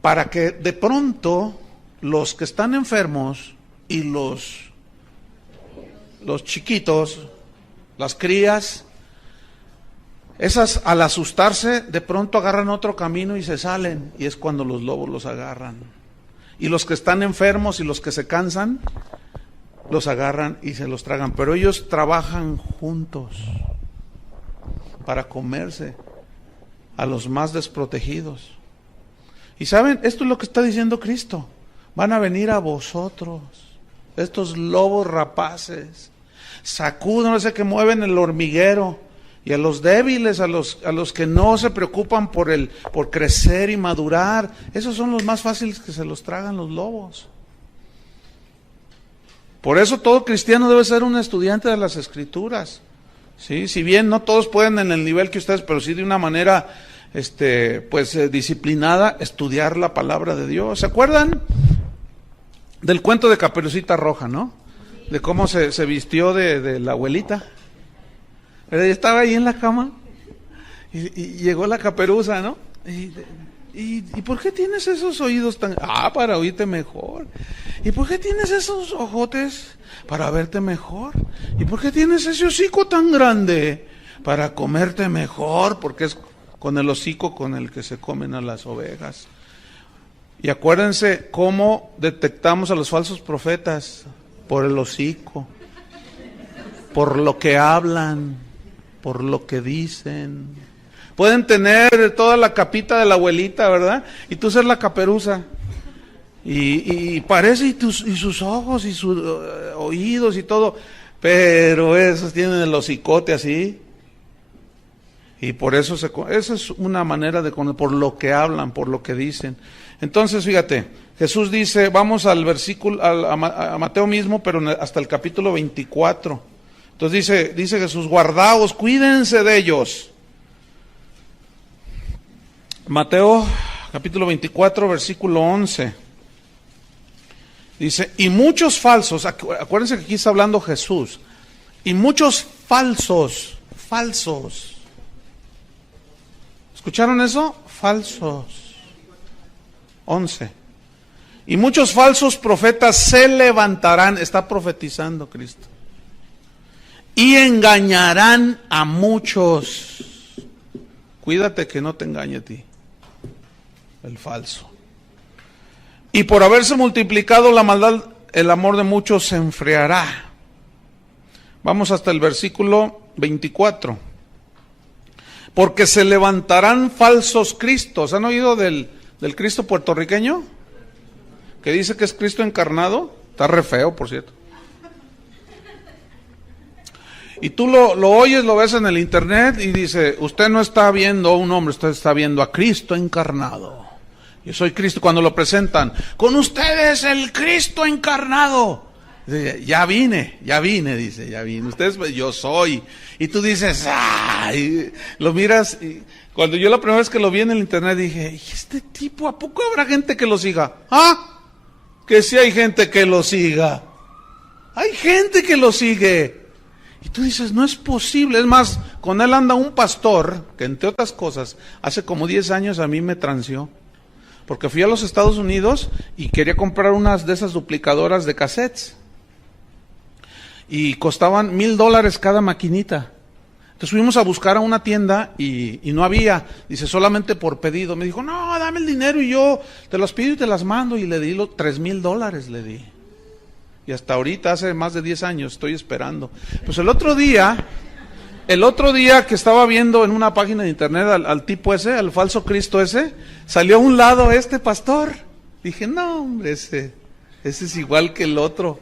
para que de pronto los que están enfermos y los chiquitos, las crías, esas al asustarse de pronto agarran otro camino y se salen, y es cuando los lobos los agarran. Y los que están enfermos y los que se cansan, los agarran y se los tragan, pero ellos trabajan juntos para comerse a los más desprotegidos. Y saben, esto es lo que está diciendo Cristo. Van a venir a vosotros, estos lobos rapaces, sacúdense que mueven el hormiguero, y a los débiles, a los que no se preocupan por crecer y madurar, esos son los más fáciles que se los tragan los lobos. Por eso todo cristiano debe ser un estudiante de las Escrituras. ¿Sí? Si bien no todos pueden en el nivel que ustedes, pero sí de una manera disciplinada, estudiar la palabra de Dios. ¿Se acuerdan del cuento de Caperucita Roja, no? De cómo se vistió de la abuelita. Ella estaba ahí en la cama y llegó la caperuza, ¿no? ¿Y por qué tienes esos oídos tan...? Para oírte mejor. ¿Y por qué tienes esos ojotes? Para verte mejor. ¿Y por qué tienes ese hocico tan grande? Para comerte mejor, porque es con el hocico con el que se comen a las ovejas. Y acuérdense cómo detectamos a los falsos profetas, por el hocico. Por lo que hablan, por lo que dicen. Pueden tener toda la capita de la abuelita, ¿verdad? Y tú ser la caperuza. Y parece, y sus ojos, y sus oídos, y todo. Pero esos tienen el hocicote así. Y por eso, esa es una manera de conocer, por lo que hablan, por lo que dicen. Entonces, fíjate, Jesús dice, vamos al versículo, a Mateo mismo, pero hasta el capítulo 24. Entonces dice Jesús, guardaos, cuídense de ellos. Mateo capítulo 24, versículo 11. Dice, y muchos falsos, acuérdense que aquí está hablando Jesús, y muchos falsos. ¿Escucharon eso? Falsos. 11. Y muchos falsos profetas se levantarán, está profetizando Cristo, y engañarán a muchos. Cuídate que no te engañe a ti, el falso. Y por haberse multiplicado la maldad, el amor de muchos se enfriará. Vamos hasta el versículo 24. Porque se levantarán falsos cristos. ¿Han oído del Cristo puertorriqueño? Que dice que es Cristo encarnado. Está re feo, por cierto. Y tú lo oyes, lo ves en el internet y dice, usted no está viendo a un hombre, usted está viendo a Cristo encarnado. Yo soy Cristo. Cuando lo presentan, con ustedes el Cristo encarnado. Dice, ya vine, dice, ya vine. Ustedes, yo soy. Y tú dices, ¡ay! Lo miras. Y cuando yo la primera vez que lo vi en el internet dije, ¿y este tipo, a poco habrá gente que lo siga? ¿Ah? Que sí hay gente que lo siga. Hay gente que lo sigue. Y tú dices, no es posible. Es más, con él anda un pastor que, entre otras cosas, hace como 10 años a mí me transió. Porque fui a los Estados Unidos y quería comprar unas de esas duplicadoras de cassettes. Y costaban $1,000 cada maquinita. Entonces fuimos a buscar a una tienda y no había. Dice, solamente por pedido. Me dijo, no, dame el dinero y yo te los pido y te las mando. Y le di los $3,000, le di. Y hasta ahorita, hace más de 10 años, estoy esperando. Pues el otro día que estaba viendo en una página de internet al tipo ese, al falso Cristo ese, salió a un lado este pastor. Dije, no, hombre, ese es igual que el otro.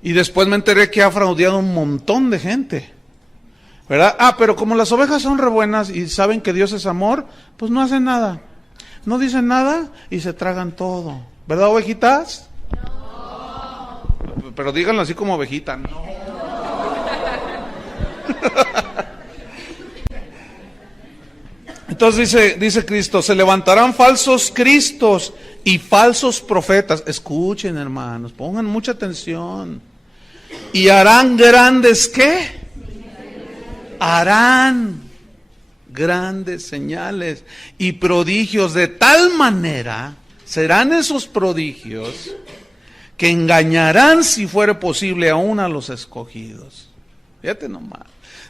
Y después me enteré que ha fraudeado un montón de gente, ¿verdad? Pero como las ovejas son re buenas y saben que Dios es amor, pues no hacen nada. No dicen nada y se tragan todo. ¿Verdad, ovejitas? No. Pero díganlo así como ovejita, no. Entonces dice Cristo, se levantarán falsos cristos y falsos profetas. Escuchen, hermanos, pongan mucha atención. Y harán grandes, ¿qué? Harán grandes señales y prodigios, de tal manera serán esos prodigios que engañarán, si fuere posible, aún a los escogidos. Fíjate nomás.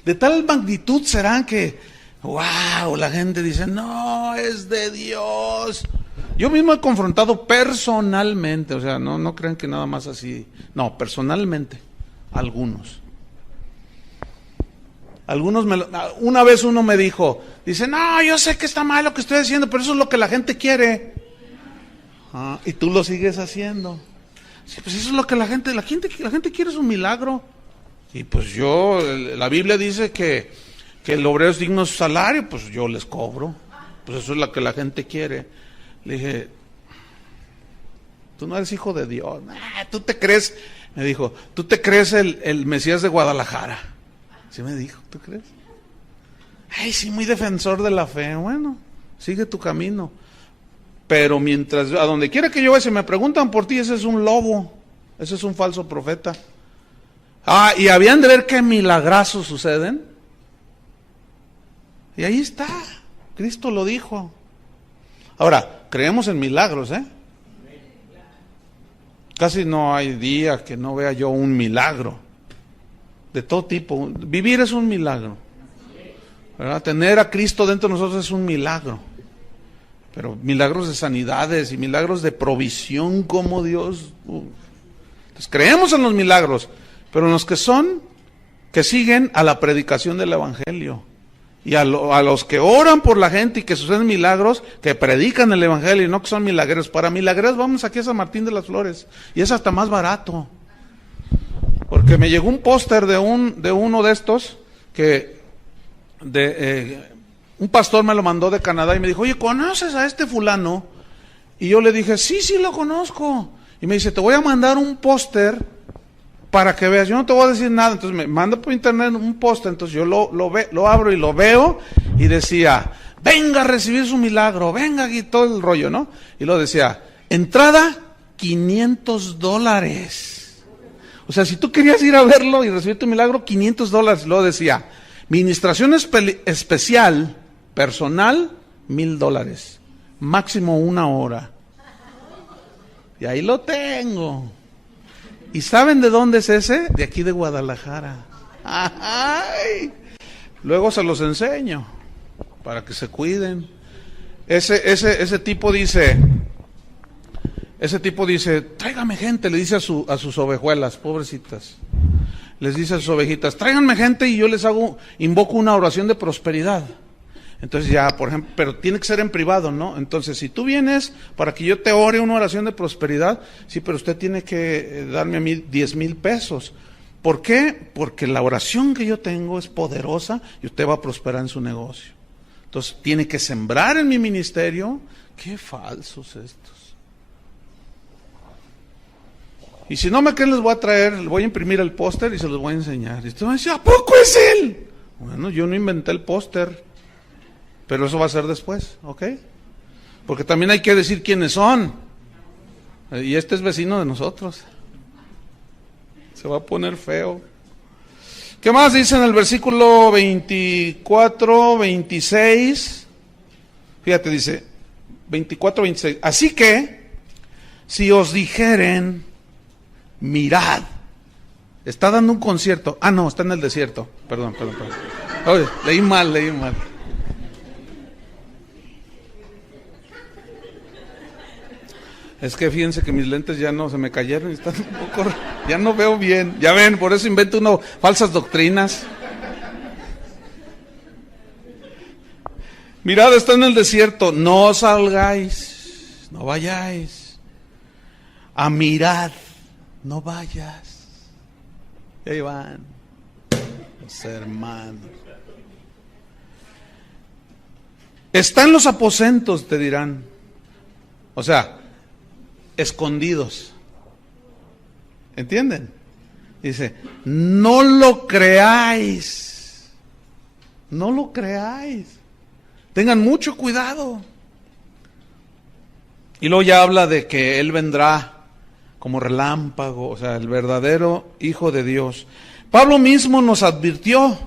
De tal magnitud serán que, wow, la gente dice, no, es de Dios. Yo mismo he confrontado personalmente, o sea, no crean que nada más así, no, personalmente, algunos. Una vez uno me dijo, dice, no, yo sé que está mal lo que estoy haciendo, pero eso es lo que la gente quiere. Y tú lo sigues haciendo. Sí, pues eso es lo que la gente quiere, es un milagro. Y pues la Biblia dice que el obrero es digno de su salario, pues yo les cobro. Pues eso es lo que la gente quiere. Le dije, tú no eres hijo de Dios. Tú te crees, me dijo, tú te crees el Mesías de Guadalajara. ¿Sí me dijo? ¿Tú crees? Ay, sí, muy defensor de la fe. Bueno, sigue tu camino. Pero mientras, a donde quiera que yo vaya, si me preguntan por ti, ese es un lobo. Ese es un falso profeta. Y habían de ver qué milagrazos suceden. Y ahí está. Cristo lo dijo. Ahora, creemos en milagros, ¿eh? Casi no hay día que no vea yo un milagro. De todo tipo. Vivir es un milagro, ¿verdad? Tener a Cristo dentro de nosotros es un milagro. Pero milagros de sanidades y milagros de provisión como Dios. Entonces creemos en los milagros. pero los que siguen a la predicación del evangelio. Y a los que oran por la gente y que suceden milagros, que predican el evangelio y no que son milagreros. Para milagreros vamos aquí a San Martín de las Flores. Y es hasta más barato. Porque me llegó un póster de uno de estos, un pastor me lo mandó de Canadá y me dijo, oye, ¿conoces a este fulano? Y yo le dije, sí, lo conozco. Y me dice, te voy a mandar un póster para que veas, yo no te voy a decir nada. Entonces me manda por internet un póster, entonces yo lo abro y lo veo, y decía, venga a recibir su milagro, venga aquí, todo el rollo, ¿no? Y lo decía, entrada $500. O sea, si tú querías ir a verlo y recibir tu milagro, $500. Luego decía, ministración especial, personal, $1,000, máximo 1 hora. Y ahí lo tengo. ¿Y saben de dónde es ese? De aquí de Guadalajara. ¡Ay! Luego se los enseño, para que se cuiden. Ese tipo dice, tráigame gente, le dice a sus ovejuelas, pobrecitas. Les dice a sus ovejitas, tráiganme gente y yo les invoco una oración de prosperidad. Entonces ya, por ejemplo, pero tiene que ser en privado, ¿no? Entonces, si tú vienes para que yo te ore una oración de prosperidad, sí, pero usted tiene que darme a mí 10,000 pesos. ¿Por qué? Porque la oración que yo tengo es poderosa y usted va a prosperar en su negocio. Entonces, tiene que sembrar en mi ministerio. Qué falsos estos. Y si no me creen, les voy a traer, les voy a imprimir el póster y se los voy a enseñar. Y usted va a decir, ¿a poco es él? Bueno, yo no inventé el póster. Pero eso va a ser después, ¿ok? Porque también hay que decir quiénes son. Y este es vecino de nosotros. Se va a poner feo. ¿Qué más dice en el versículo 24, 26? Fíjate, dice 24, 26. Así que, si os dijeren, mirad. Está dando un concierto. Ah, no, está en el desierto. Perdón. Oye, leí mal. Es que fíjense que mis lentes ya no se me cayeron y están un poco, ya no veo bien. Ya ven, por eso invento uno falsas doctrinas. Mirad, está en el desierto, no salgáis, no vayáis. A mirad, no vayas. Y ahí van los hermanos. Está en los aposentos, te dirán. O sea, escondidos. ¿Entienden? Dice, no lo creáis. No lo creáis. Tengan mucho cuidado. Y luego ya habla de que Él vendrá como relámpago, o sea, el verdadero Hijo de Dios. Pablo mismo nos advirtió.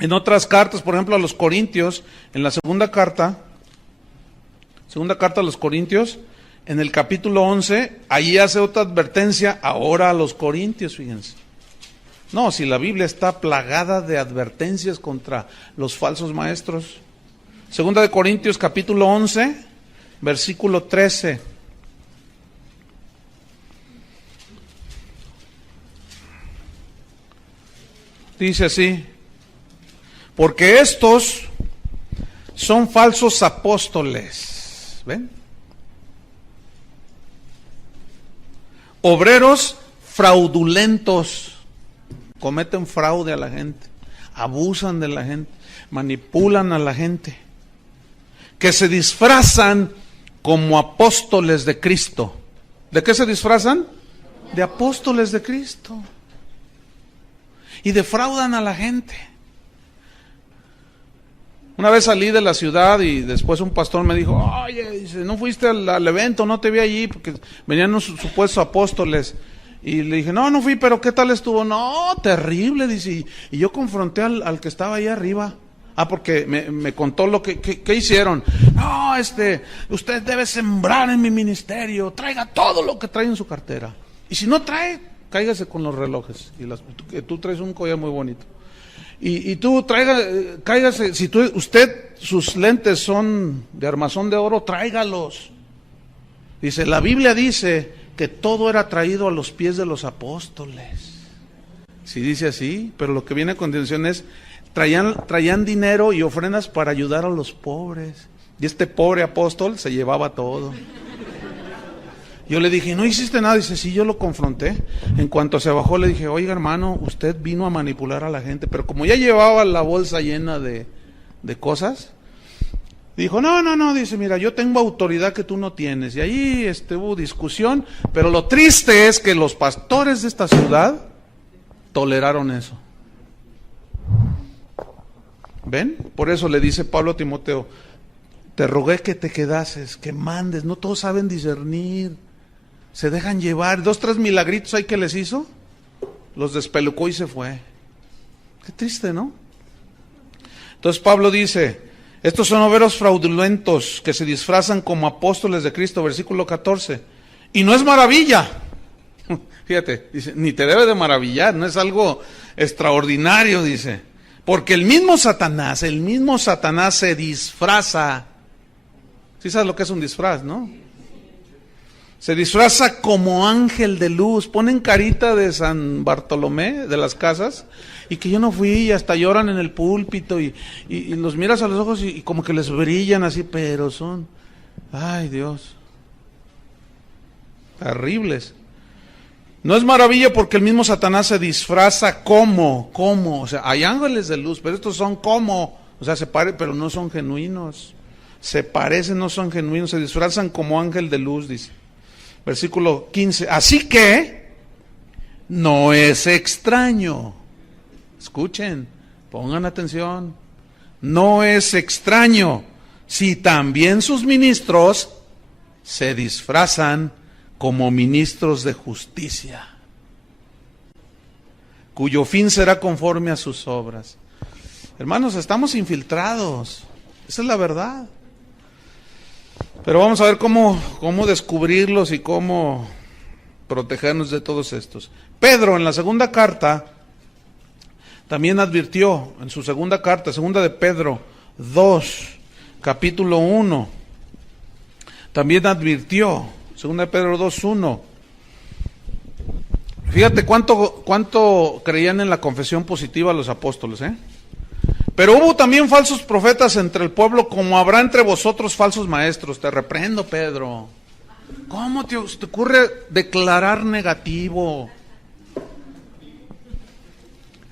En otras cartas, por ejemplo, a los Corintios, en la segunda carta a los Corintios, en el capítulo 11, ahí hace otra advertencia ahora a los Corintios, fíjense. No, si la Biblia está plagada de advertencias contra los falsos maestros. Segunda de Corintios, capítulo 11, versículo 13. Dice así: porque estos son falsos apóstoles, ¿ven? Obreros fraudulentos, cometen fraude a la gente, abusan de la gente, manipulan a la gente, que se disfrazan como apóstoles de Cristo. ¿De qué se disfrazan? De apóstoles de Cristo. Y defraudan a la gente. Una vez salí de la ciudad y después un pastor me dijo: oye, dice, ¿no fuiste al evento? No te vi allí porque venían unos supuestos apóstoles. Y le dije: no fui, pero ¿qué tal estuvo? No, terrible, dice. Y yo confronté al que estaba ahí arriba. Porque me contó lo que hicieron. No, usted debe sembrar en mi ministerio, traiga todo lo que trae en su cartera. Y si no trae, cáigase con los relojes. Y tú traes un collar muy bonito. Y tú cáigase, si sus lentes son de armazón de oro, tráigalos. Dice, la Biblia dice que todo era traído a los pies de los apóstoles. Sí dice así, pero lo que viene a continuación es, traían dinero y ofrendas para ayudar a los pobres. Y este pobre apóstol se llevaba todo. Yo le dije: ¿no hiciste nada? Dice: sí, yo lo confronté. En cuanto se bajó le dije: oiga, hermano, usted vino a manipular a la gente. Pero como ya llevaba la bolsa llena de cosas, dijo: no, dice, mira, yo tengo autoridad que tú no tienes. Y ahí hubo discusión, pero lo triste es que los pastores de esta ciudad toleraron eso. ¿Ven? Por eso le dice Pablo a Timoteo: te rogué que te quedases, que mandes. No todos saben discernir, se dejan llevar. 2, 3 milagritos ahí que les hizo, los despelucó y se fue. Qué triste, ¿no? Entonces Pablo dice: estos son obreros fraudulentos que se disfrazan como apóstoles de Cristo, versículo 14. Y no es maravilla. Fíjate, dice, ni te debe de maravillar, no es algo extraordinario, dice. Porque el mismo Satanás se disfraza. ¿Sí sabes lo que es un disfraz, no? Se disfraza como ángel de luz. Ponen carita de San Bartolomé, de las casas, y que yo no fui, y hasta lloran en el púlpito, y los miras a los ojos y como que les brillan así, pero son, ay Dios, terribles. No es maravilla porque el mismo Satanás se disfraza como, o sea, hay ángeles de luz, pero estos son como, o sea, pero no son genuinos, se parecen, no son genuinos, se disfrazan como ángel de luz, dice. Versículo 15, así que no es extraño, escuchen, pongan atención, no es extraño si también sus ministros se disfrazan como ministros de justicia, cuyo fin será conforme a sus obras. Hermanos, estamos infiltrados, esa es la verdad. Pero vamos a ver cómo descubrirlos y cómo protegernos de todos estos. Pedro en la segunda carta también advirtió, en su segunda carta, segunda de Pedro 2, capítulo 1, también advirtió, segunda de Pedro 2, 1. Fíjate cuánto creían en la confesión positiva los apóstoles, ¿eh? Pero hubo también falsos profetas entre el pueblo, como habrá entre vosotros falsos maestros. Te reprendo, Pedro. ¿Cómo te ocurre declarar negativo?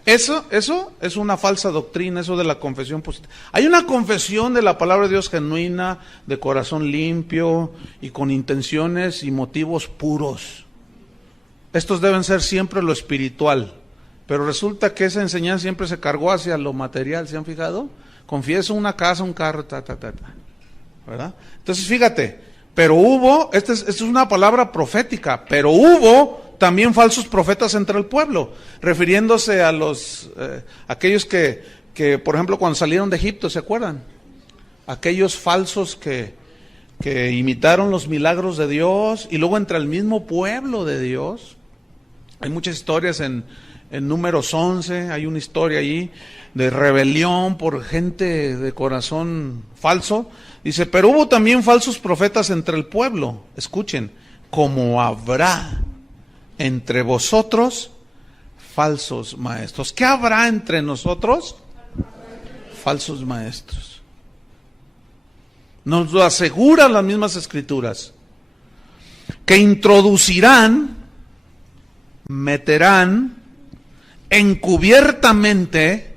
Eso es una falsa doctrina, eso de la confesión positiva. Hay una confesión de la palabra de Dios genuina, de corazón limpio y con intenciones y motivos puros. Estos deben ser siempre lo espiritual. Pero resulta que esa enseñanza siempre se cargó hacia lo material, ¿se han fijado? Confieso una casa, un carro, ¿verdad? Entonces fíjate, pero hubo, esta es una palabra profética, pero hubo también falsos profetas entre el pueblo, refiriéndose a aquellos que que, por ejemplo, cuando salieron de Egipto, ¿se acuerdan? Aquellos falsos que imitaron los milagros de Dios, y luego entre el mismo pueblo de Dios. Hay muchas historias en Números 11, hay una historia allí de rebelión por gente de corazón falso. Dice, pero hubo también falsos profetas entre el pueblo. Escuchen, como habrá entre vosotros falsos maestros. ¿Qué habrá entre nosotros? Falsos maestros. Nos lo aseguran las mismas escrituras, que introducirán, meterán encubiertamente,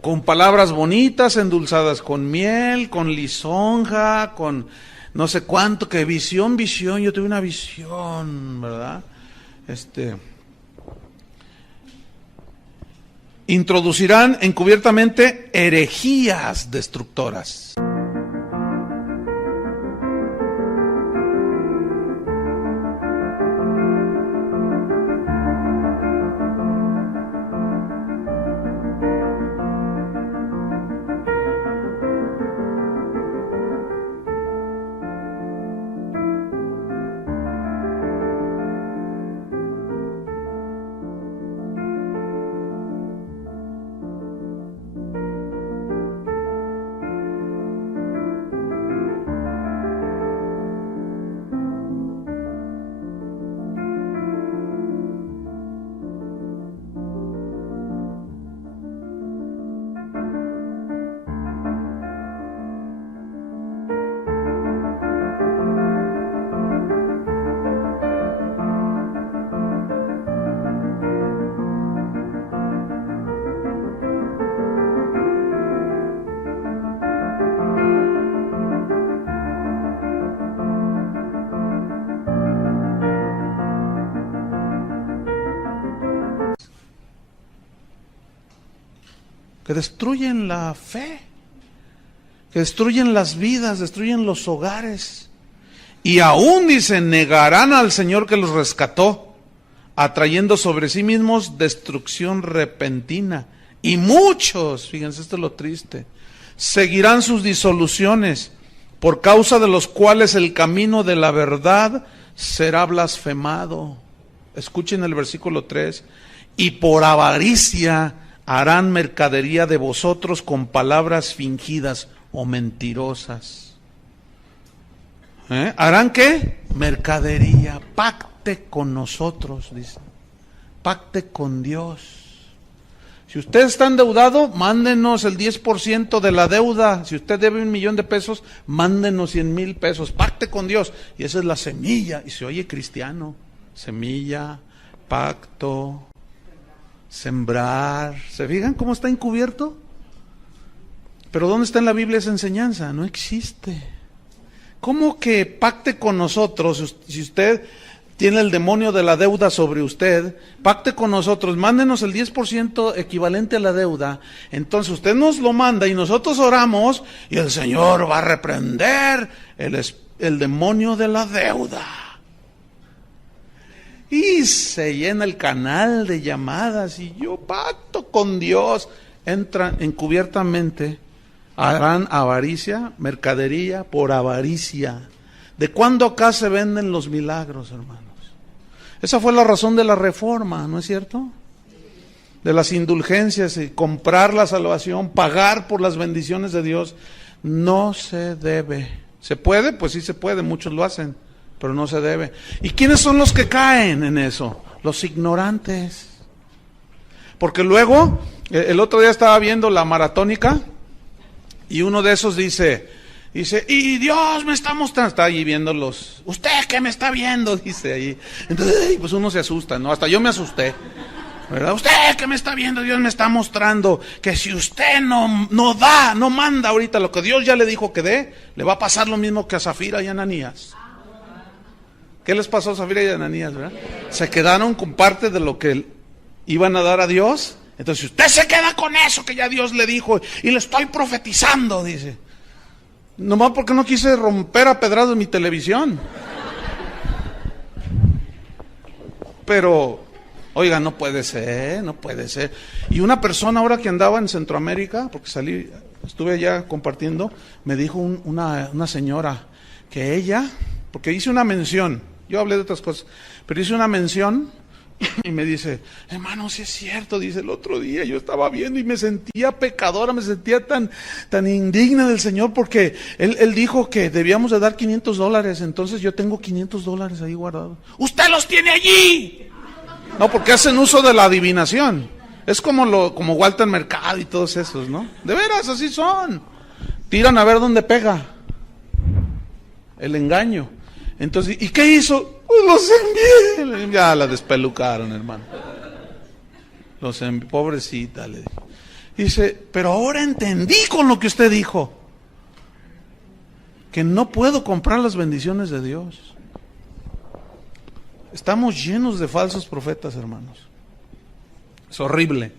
con palabras bonitas, endulzadas con miel, con lisonja, con no sé cuánto, que visión, yo tuve una visión, ¿verdad? Introducirán encubiertamente herejías destructoras. Que destruyen la fe, que destruyen las vidas, destruyen los hogares. Y aún, dice, negarán al Señor que los rescató, atrayendo sobre sí mismos destrucción repentina. Y muchos, fíjense, esto es lo triste, seguirán sus disoluciones, por causa de los cuales el camino de la verdad será blasfemado. Escuchen el versículo 3. Y por avaricia harán mercadería de vosotros con palabras fingidas o mentirosas. ¿Harán qué? Mercadería. Pacte con nosotros, dice. Pacte con Dios. Si usted está endeudado, mándenos el 10% de la deuda. Si usted debe $1,000,000 de pesos, mándenos 100,000 pesos. Pacte con Dios. Y esa es la semilla. Y se oye cristiano. Semilla, pacto, sembrar. ¿Se fijan cómo está encubierto? Pero ¿dónde está en la Biblia esa enseñanza? No existe. ¿Cómo que pacte con nosotros? Si usted tiene el demonio de la deuda sobre usted, pacte con nosotros, mándenos el 10% equivalente a la deuda. Entonces usted nos lo manda y nosotros oramos y el Señor va a reprender el demonio de la deuda. Y se llena el canal de llamadas y yo pacto con Dios. Entran encubiertamente, harán avaricia, mercadería por avaricia. ¿De cuándo acá se venden los milagros, hermanos? Esa fue la razón de la reforma, ¿no es cierto? De las indulgencias y comprar la salvación, pagar por las bendiciones de Dios. No se debe. ¿Se puede? Pues sí se puede, muchos lo hacen. Pero no se debe. ¿Y quiénes son los que caen en eso? Los ignorantes. Porque luego, el otro día estaba viendo la maratónica y uno de esos dice, y Dios me está mostrando, está allí viéndolos. ¿Usted qué me está viendo? Dice ahí. Entonces, pues uno se asusta, ¿no? Hasta yo me asusté, ¿verdad? ¿Usted qué me está viendo? Dios me está mostrando que si usted no manda ahorita lo que Dios ya le dijo que dé, le va a pasar lo mismo que a Zafira y a Ananías. ¿Qué les pasó a Zafira y a Ananías, verdad? Se quedaron con parte de lo que iban a dar a Dios. Entonces, si usted se queda con eso que ya Dios le dijo y le estoy profetizando, dice, nomás porque no quise romper a pedradas mi televisión. Pero Oiga, no puede ser, no puede ser. Y una persona ahora que andaba en Centroamérica, porque estuve allá compartiendo, me dijo una señora que ella, porque hice una mención, yo hablé de otras cosas, pero hice una mención y me dice, hermano, sí es cierto, dice, el otro día yo estaba viendo y me sentía pecadora, me sentía tan indigna del Señor porque él dijo que debíamos de dar $500, entonces yo tengo $500 ahí guardados. ¡Usted los tiene allí! No, porque hacen uso de la adivinación. Es como Walter Mercado y todos esos, ¿no? De veras, así son. Tiran a ver dónde pega el engaño. Entonces, ¿y qué hizo? Pues los envié. Ya la despelucaron, hermano. Pobrecita, le dije. Dice, pero ahora entendí con lo que usted dijo, que no puedo comprar las bendiciones de Dios. Estamos llenos de falsos profetas, hermanos. Es horrible.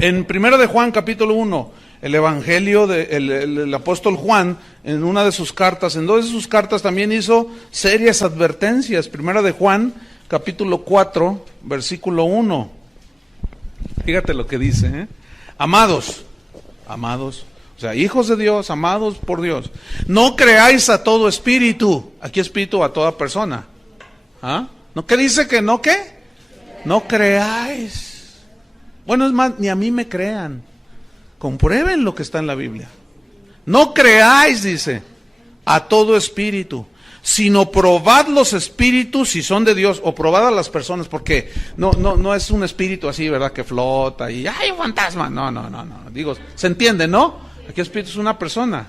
En 1 de Juan, capítulo 1, el evangelio del apóstol Juan, en una de sus cartas, en dos de sus cartas también hizo serias advertencias. 1 de Juan, capítulo 4, versículo 1. Fíjate lo que dice, Amados, o sea, hijos de Dios, amados por Dios, no creáis a todo espíritu. Aquí espíritu a toda persona. ¿Ah? ¿No qué dice que no qué? No creáis. Bueno, es más, ni a mí me crean. Comprueben lo que está en la Biblia. No creáis, dice, a todo espíritu, sino probad los espíritus si son de Dios, o probad a las personas, porque no es un espíritu así, ¿verdad? Que flota y ¡ay, un fantasma! No. Digo, se entiende, ¿no? Aquí espíritu es una persona.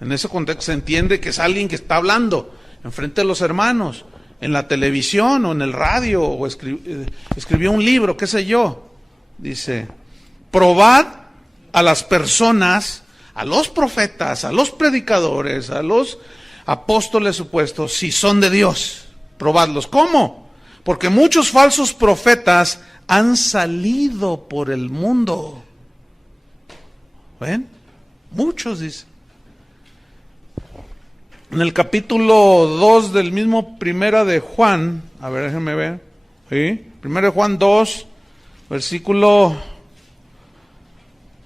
En ese contexto se entiende que es alguien que está hablando enfrente de los hermanos, en la televisión o en el radio, o escribió un libro, qué sé yo. Dice, probad a las personas, a los profetas, a los predicadores, a los apóstoles supuestos, si son de Dios. Probadlos. ¿Cómo? Porque muchos falsos profetas han salido por el mundo. ¿Ven? Muchos, dice. En el capítulo 2 del mismo 1 de Juan, a ver, déjenme ver. ¿Sí? 1 de Juan 2, versículo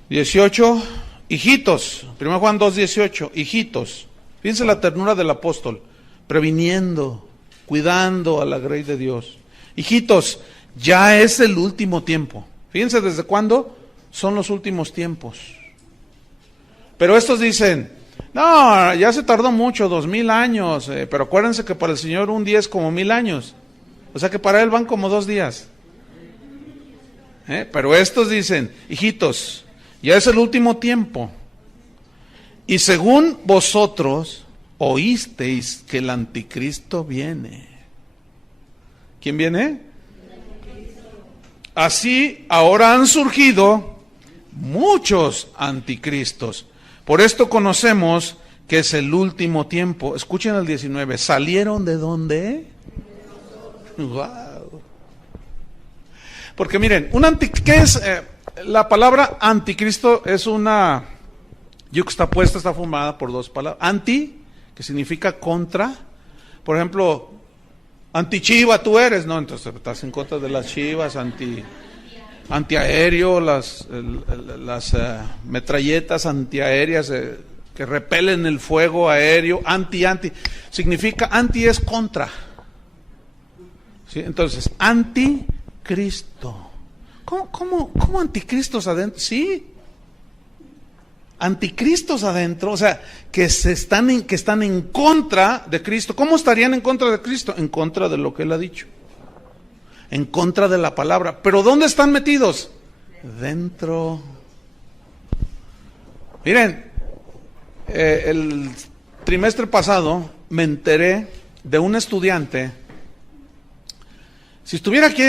18. Hijitos, 1 Juan 2, 18. Hijitos. Fíjense la ternura del apóstol, previniendo, cuidando a la grey de Dios. Hijitos, ya es el último tiempo. Fíjense desde cuándo son los últimos tiempos. Pero estos dicen, no, ya se tardó mucho, 2000 años, pero acuérdense que para el Señor un día es como 1000 años. O sea que para Él van como 2 días. Pero estos dicen, hijitos, ya es el último tiempo. Y según vosotros oísteis que el anticristo viene. ¿Quién viene? Así ahora han surgido muchos anticristos. Por esto conocemos que es el último tiempo. Escuchen el 19. ¿Salieron de dónde? Wow. Porque miren, ¿qué es? La palabra anticristo es una yuxtapuesta, está formada por dos palabras. Anti, que significa contra. Por ejemplo, antichiva tú eres, ¿no? Entonces estás en contra de las chivas, antiaéreo, las metralletas antiaéreas que repelen el fuego aéreo, anti, significa, anti es contra. ¿Sí? Entonces, anticristo. ¿Cómo anticristos adentro? Sí, anticristos adentro, o sea, que están en contra de Cristo. ¿Cómo estarían en contra de Cristo? En contra de lo que Él ha dicho, en contra de la palabra. ¿Pero dónde están metidos? Dentro. Miren, el trimestre pasado me enteré de un estudiante. Si estuviera aquí,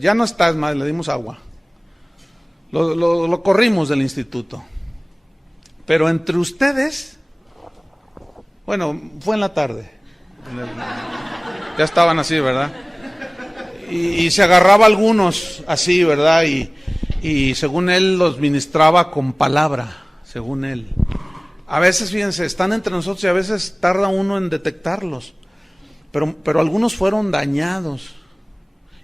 ya no está más, le dimos agua. Lo corrimos del instituto. Pero entre ustedes, bueno, fue en la tarde. Ya estaban así, ¿verdad? Y se agarraba a algunos así, ¿verdad? Y según él los ministraba con palabra, según él. A veces, fíjense, están entre nosotros y a veces tarda uno en detectarlos. pero algunos fueron dañados.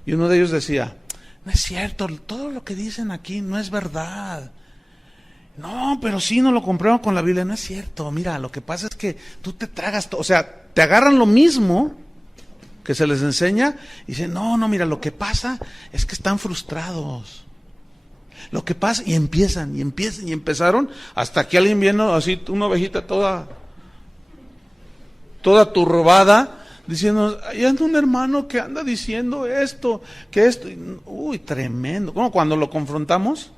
Y uno de ellos decía, no es cierto, todo lo que dicen aquí no es verdad. No, pero sí nos lo compramos con la Biblia. No es cierto, mira, lo que pasa es que tú te tragas todo, o sea, te agarran lo mismo que se les enseña y dicen, no, mira, lo que pasa es que están frustrados. Lo que pasa, y empezaron, hasta que alguien vino así, una ovejita toda turbada, diciendo, hay un hermano que anda diciendo esto, que esto, uy, tremendo. Como cuando lo confrontamos,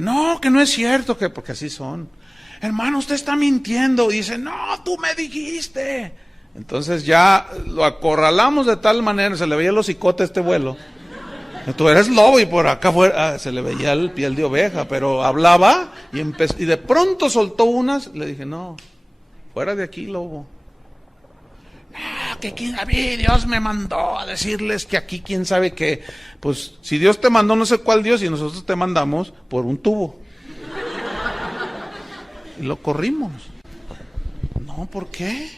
no, que no es cierto, que porque así son. Hermano, usted está mintiendo. Y dice, no, tú me dijiste. Entonces ya lo acorralamos de tal manera, se le veía el hocicote a este vuelo. Tú eres lobo y por acá afuera se le veía el piel de oveja, pero hablaba y de pronto soltó unas. Le dije, no, fuera de aquí, lobo. No, que a mí Dios me mandó a decirles que aquí quién sabe qué. Pues si Dios te mandó no sé cuál Dios y nosotros te mandamos por un tubo. Y lo corrimos. No, ¿por qué?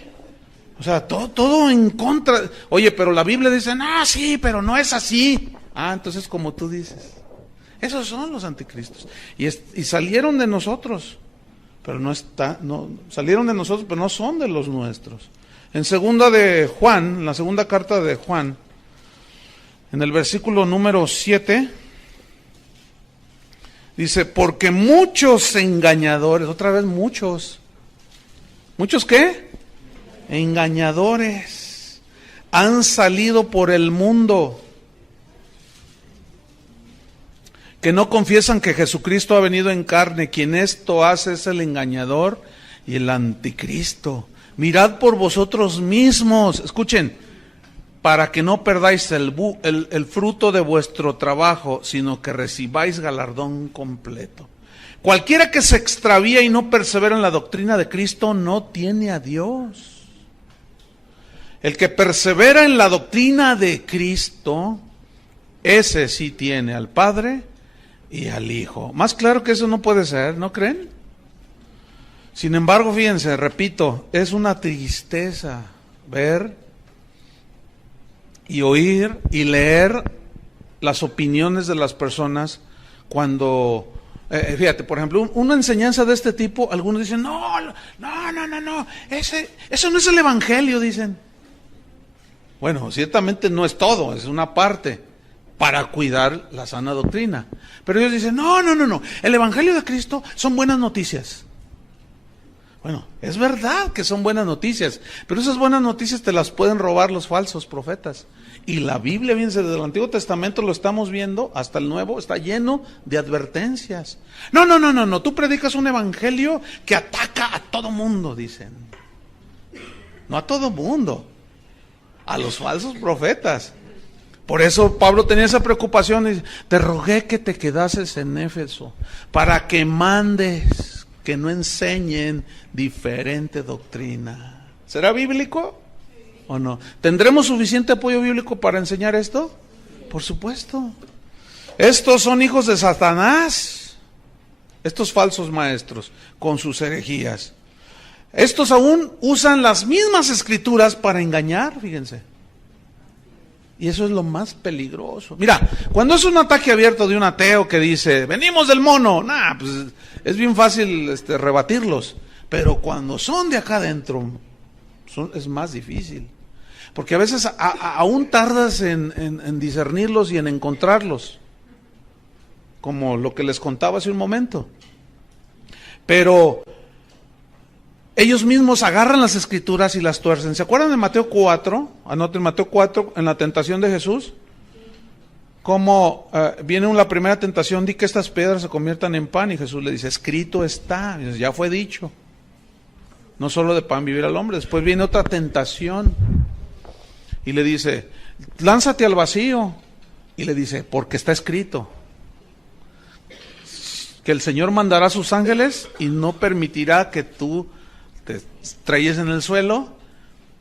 O sea, todo en contra. Oye, pero la Biblia dice, no, sí, pero no es así. Ah, entonces como tú dices. Esos son los anticristos. Y salieron de nosotros, pero salieron de nosotros, pero no son de los nuestros. En la segunda carta de Juan, en el versículo número 7, dice, porque muchos engañadores, otra vez muchos. ¿Muchos qué? Engañadores han salido por el mundo, que no confiesan que Jesucristo ha venido en carne. Quien esto hace es el engañador y el anticristo. Mirad por vosotros mismos, escuchen, para que no perdáis el fruto de vuestro trabajo, sino que recibáis galardón completo. Cualquiera que se extravía y no persevera en la doctrina de Cristo no tiene a Dios. El que persevera en la doctrina de Cristo, ese sí tiene al Padre y al Hijo. Más claro que eso no puede ser, ¿no creen? Sin embargo, fíjense, repito, es una tristeza ver y oír y leer las opiniones de las personas cuando, fíjate, por ejemplo, una enseñanza de este tipo, algunos dicen, no, eso no es el Evangelio, dicen. Bueno, ciertamente no es todo, es una parte para cuidar la sana doctrina. Pero ellos dicen, no, el Evangelio de Cristo son buenas noticias. Bueno, es verdad que son buenas noticias, pero esas buenas noticias te las pueden robar los falsos profetas. Y la Biblia, fíjense, desde el Antiguo Testamento lo estamos viendo, hasta el Nuevo, está lleno de advertencias. No, tú predicas un evangelio que ataca a todo mundo, dicen. No a todo mundo, a los falsos profetas. Por eso Pablo tenía esa preocupación y dice, te rogué que te quedases en Éfeso, para que mandes que no enseñen diferente doctrina. ¿Será bíblico o no? ¿Tendremos suficiente apoyo bíblico para enseñar esto? Por supuesto. Estos son hijos de Satanás, estos falsos maestros, con sus herejías. Estos aún usan las mismas escrituras para engañar, fíjense. Y eso es lo más peligroso. Mira, cuando es un ataque abierto de un ateo que dice, venimos del mono, pues es bien fácil rebatirlos. Pero cuando son de acá adentro, es más difícil. Porque a veces aún tardas en discernirlos y en encontrarlos. Como lo que les contaba hace un momento. Pero ellos mismos agarran las escrituras y las tuercen. ¿Se acuerdan de Mateo 4? Anoten Mateo 4, en la tentación de Jesús. Como viene la primera tentación, di que estas piedras se conviertan en pan. Y Jesús le dice, escrito está. Y dice, ya fue dicho. No solo de pan vivirá el hombre. Después viene otra tentación. Y le dice, lánzate al vacío. Y le dice, porque está escrito. Que el Señor mandará a sus ángeles y no permitirá que tú te estrelles en el suelo,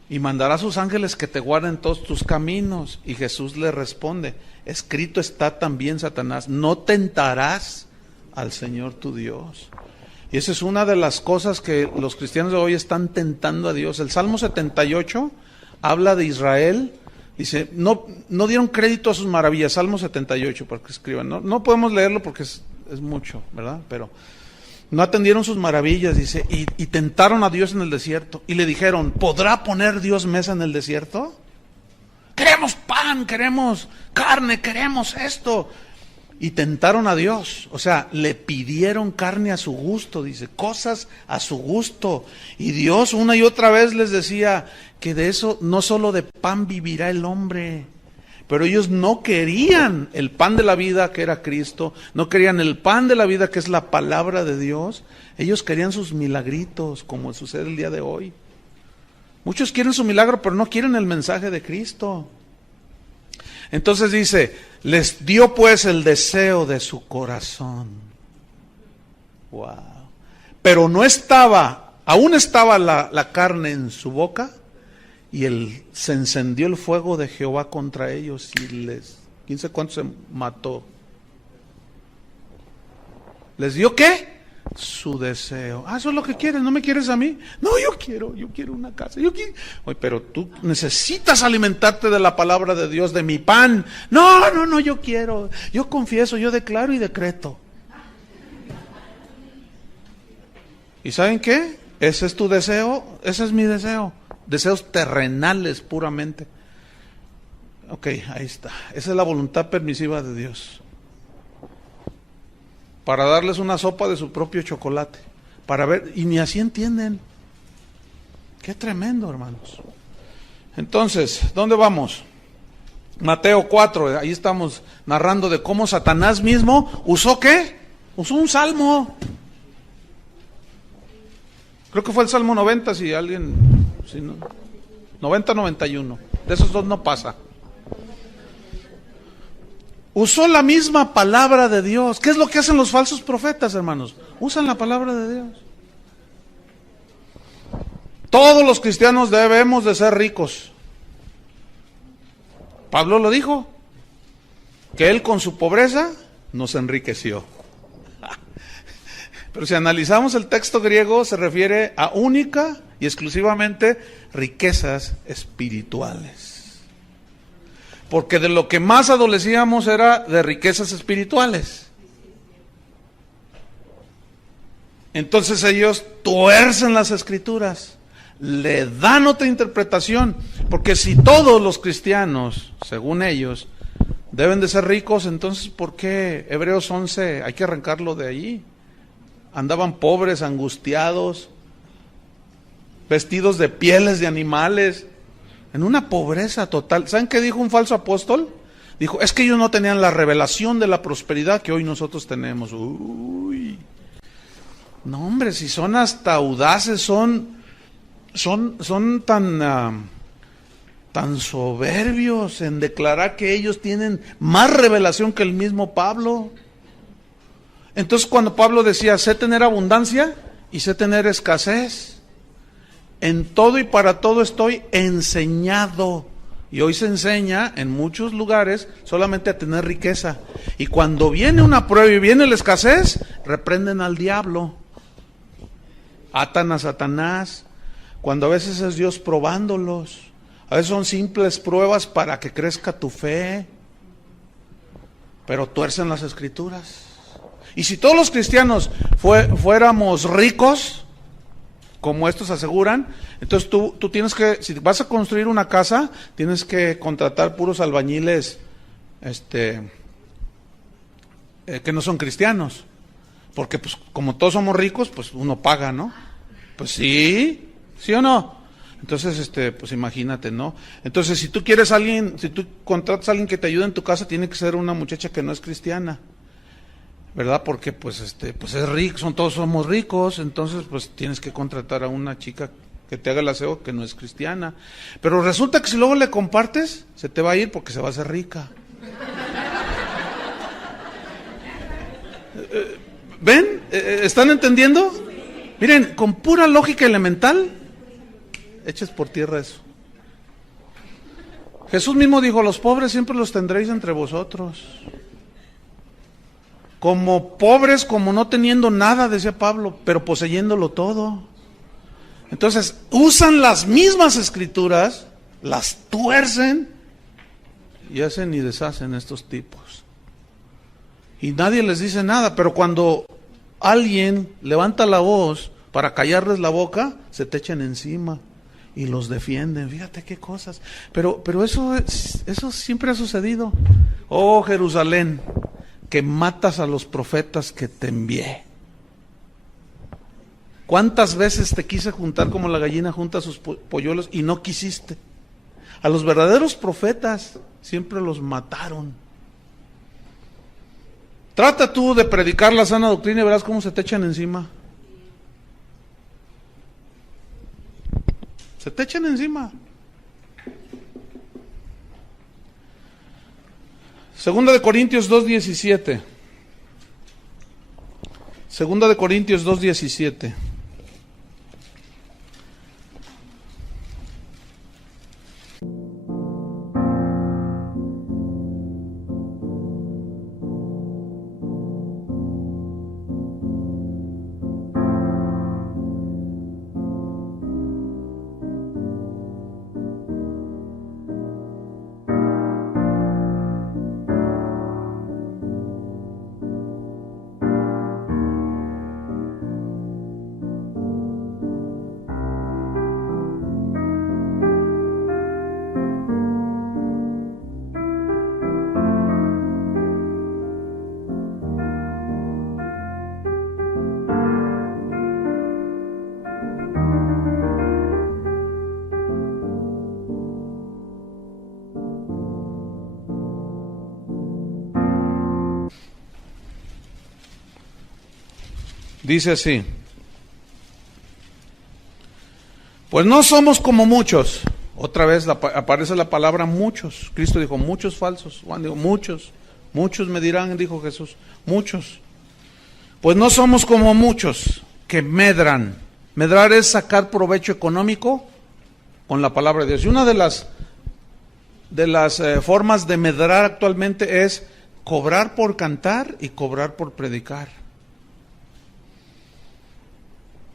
y mandará a sus ángeles que te guarden todos tus caminos. Y Jesús le responde, escrito está también, Satanás, no tentarás al Señor tu Dios. Y esa es una de las cosas que los cristianos de hoy están tentando a Dios. El Salmo 78 habla de Israel. Dice, no dieron crédito a sus maravillas. Salmo 78, para que escriban. No podemos leerlo porque es mucho, ¿verdad? Pero no atendieron sus maravillas, dice, y tentaron a Dios en el desierto. Y le dijeron, ¿podrá poner Dios mesa en el desierto? Queremos pan, queremos carne, queremos esto. Y tentaron a Dios, o sea, le pidieron carne a su gusto, dice, cosas a su gusto. Y Dios una y otra vez les decía que de eso no solo de pan vivirá el hombre. Pero ellos no querían el pan de la vida, que era Cristo, no querían el pan de la vida, que es la palabra de Dios. Ellos querían sus milagritos, como sucede el día de hoy. Muchos quieren su milagro, pero no quieren el mensaje de Cristo. Entonces dice, les dio pues el deseo de su corazón. Wow. Pero aún estaba la carne en su boca, y se encendió el fuego de Jehová contra ellos, y quién sabe cuántos se mató. ¿Les dio qué? Su deseo. Eso es lo que quieres, ¿no me quieres a mí? No, yo quiero una casa. Oye, pero tú necesitas alimentarte de la palabra de Dios, de mi pan. No, yo quiero. Yo confieso, yo declaro y decreto. ¿Y saben qué? Ese es tu deseo, ese es mi deseo. Deseos terrenales puramente. Ok, ahí está. Esa es la voluntad permisiva de Dios. Para darles una sopa de su propio chocolate. Para ver, y ni así entienden. Qué tremendo, hermanos. Entonces, ¿dónde vamos? Mateo 4, ahí estamos narrando de cómo Satanás mismo usó ¿qué? Usó un salmo. Creo que fue el Salmo 90, si alguien... Si no, 90-91. De esos dos no pasa. Usó la misma palabra de Dios. ¿Qué es lo que hacen los falsos profetas, hermanos? Usan la palabra de Dios. Todos los cristianos debemos de ser ricos. Pablo lo dijo, que él con su pobreza nos enriqueció. Pero si analizamos el texto griego, se refiere a única y exclusivamente riquezas espirituales. Porque de lo que más adolecíamos era de riquezas espirituales. Entonces ellos tuercen las escrituras, le dan otra interpretación, porque si todos los cristianos, según ellos, deben de ser ricos, entonces ¿por qué Hebreos 11 hay que arrancarlo de allí? Andaban pobres, angustiados, vestidos de pieles de animales, en una pobreza total. ¿Saben qué dijo un falso apóstol? Dijo, es que ellos no tenían la revelación de la prosperidad que hoy nosotros tenemos. Uy, no hombre, si son hasta audaces, son tan soberbios en declarar que ellos tienen más revelación que el mismo Pablo. Entonces cuando Pablo decía, sé tener abundancia y sé tener escasez, en todo y para todo estoy enseñado. Y hoy se enseña en muchos lugares solamente a tener riqueza. Y cuando viene una prueba y viene la escasez, reprenden al diablo, atan a Satanás, cuando a veces es Dios probándolos. A veces son simples pruebas para que crezca tu fe, pero tuercen las escrituras. Y si todos los cristianos fuéramos ricos, como estos aseguran, entonces tú tienes que, si vas a construir una casa, tienes que contratar puros albañiles que no son cristianos, porque pues como todos somos ricos, pues uno paga, ¿no? Pues sí o no. Entonces, pues imagínate, ¿no? Entonces, si tú contratas a alguien que te ayude en tu casa, tiene que ser una muchacha que no es cristiana, ¿verdad? Porque pues es rico, todos somos ricos, entonces pues tienes que contratar a una chica que te haga el aseo que no es cristiana. Pero resulta que si luego le compartes, se te va a ir porque se va a hacer rica. ¿Ven? ¿Están entendiendo? Miren, con pura lógica elemental, eches por tierra eso. Jesús mismo dijo, los pobres siempre los tendréis entre vosotros. Como pobres, como no teniendo nada, decía Pablo, pero poseyéndolo todo. Entonces, usan las mismas escrituras las tuercen y hacen y deshacen estos tipos. Y nadie les dice nada, pero cuando alguien levanta la voz para callarles la boca, se te echan encima y los defienden. Fíjate qué cosas. Pero eso siempre ha sucedido. Oh Jerusalén, que matas a los profetas que te envié. ¿Cuántas veces te quise juntar como la gallina junta sus polluelos y no quisiste? A los verdaderos profetas siempre los mataron. Trata tú de predicar la sana doctrina y verás cómo se te echan encima. Se te echan encima. Segunda de Corintios 2:17. Segunda de Corintios 2:17. Dice así: pues no somos como muchos. Otra vez aparece la palabra muchos. Cristo dijo muchos falsos. Juan dijo muchos. Muchos me dirán, dijo Jesús. Muchos. Pues no somos como muchos que medran. Medrar es sacar provecho económico con la palabra de Dios. Y una de las formas de medrar actualmente es cobrar por cantar y cobrar por predicar.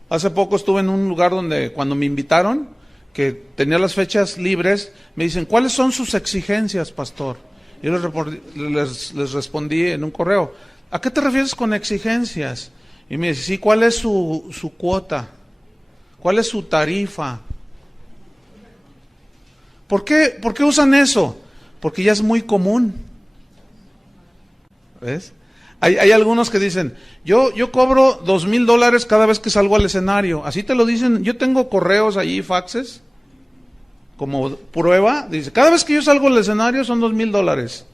Hace poco estuve en un lugar donde cuando me invitaron, que tenía las fechas libres, me dicen, ¿cuáles son sus exigencias, pastor? Yo les respondí en un correo, ¿a qué te refieres con exigencias? Y me dice, sí, ¿cuál es su cuota? ¿Cuál es su tarifa? ¿Por qué usan eso? Porque ya es muy común. ¿Ves? Hay algunos que dicen, yo cobro $2,000 cada vez que salgo al escenario. Así te lo dicen. Yo tengo correos allí, faxes, como prueba. Dice, cada vez que yo salgo al escenario son $2,000.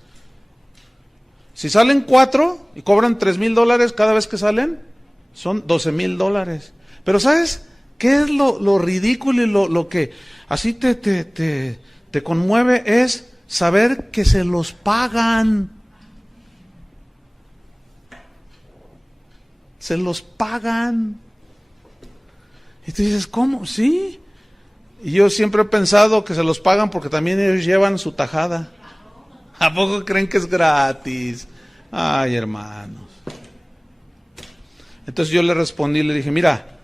Si salen 4 y cobran $3,000 cada vez que salen, son $12,000. Pero ¿sabes qué es lo ridículo y lo que así te conmueve? Es saber que se los pagan. Se los pagan. Y tú dices, ¿cómo? Sí. Y yo siempre he pensado que se los pagan porque también ellos llevan su tajada. ¿A poco creen que es gratis? Ay, hermanos. Entonces yo le respondí, le dije, mira,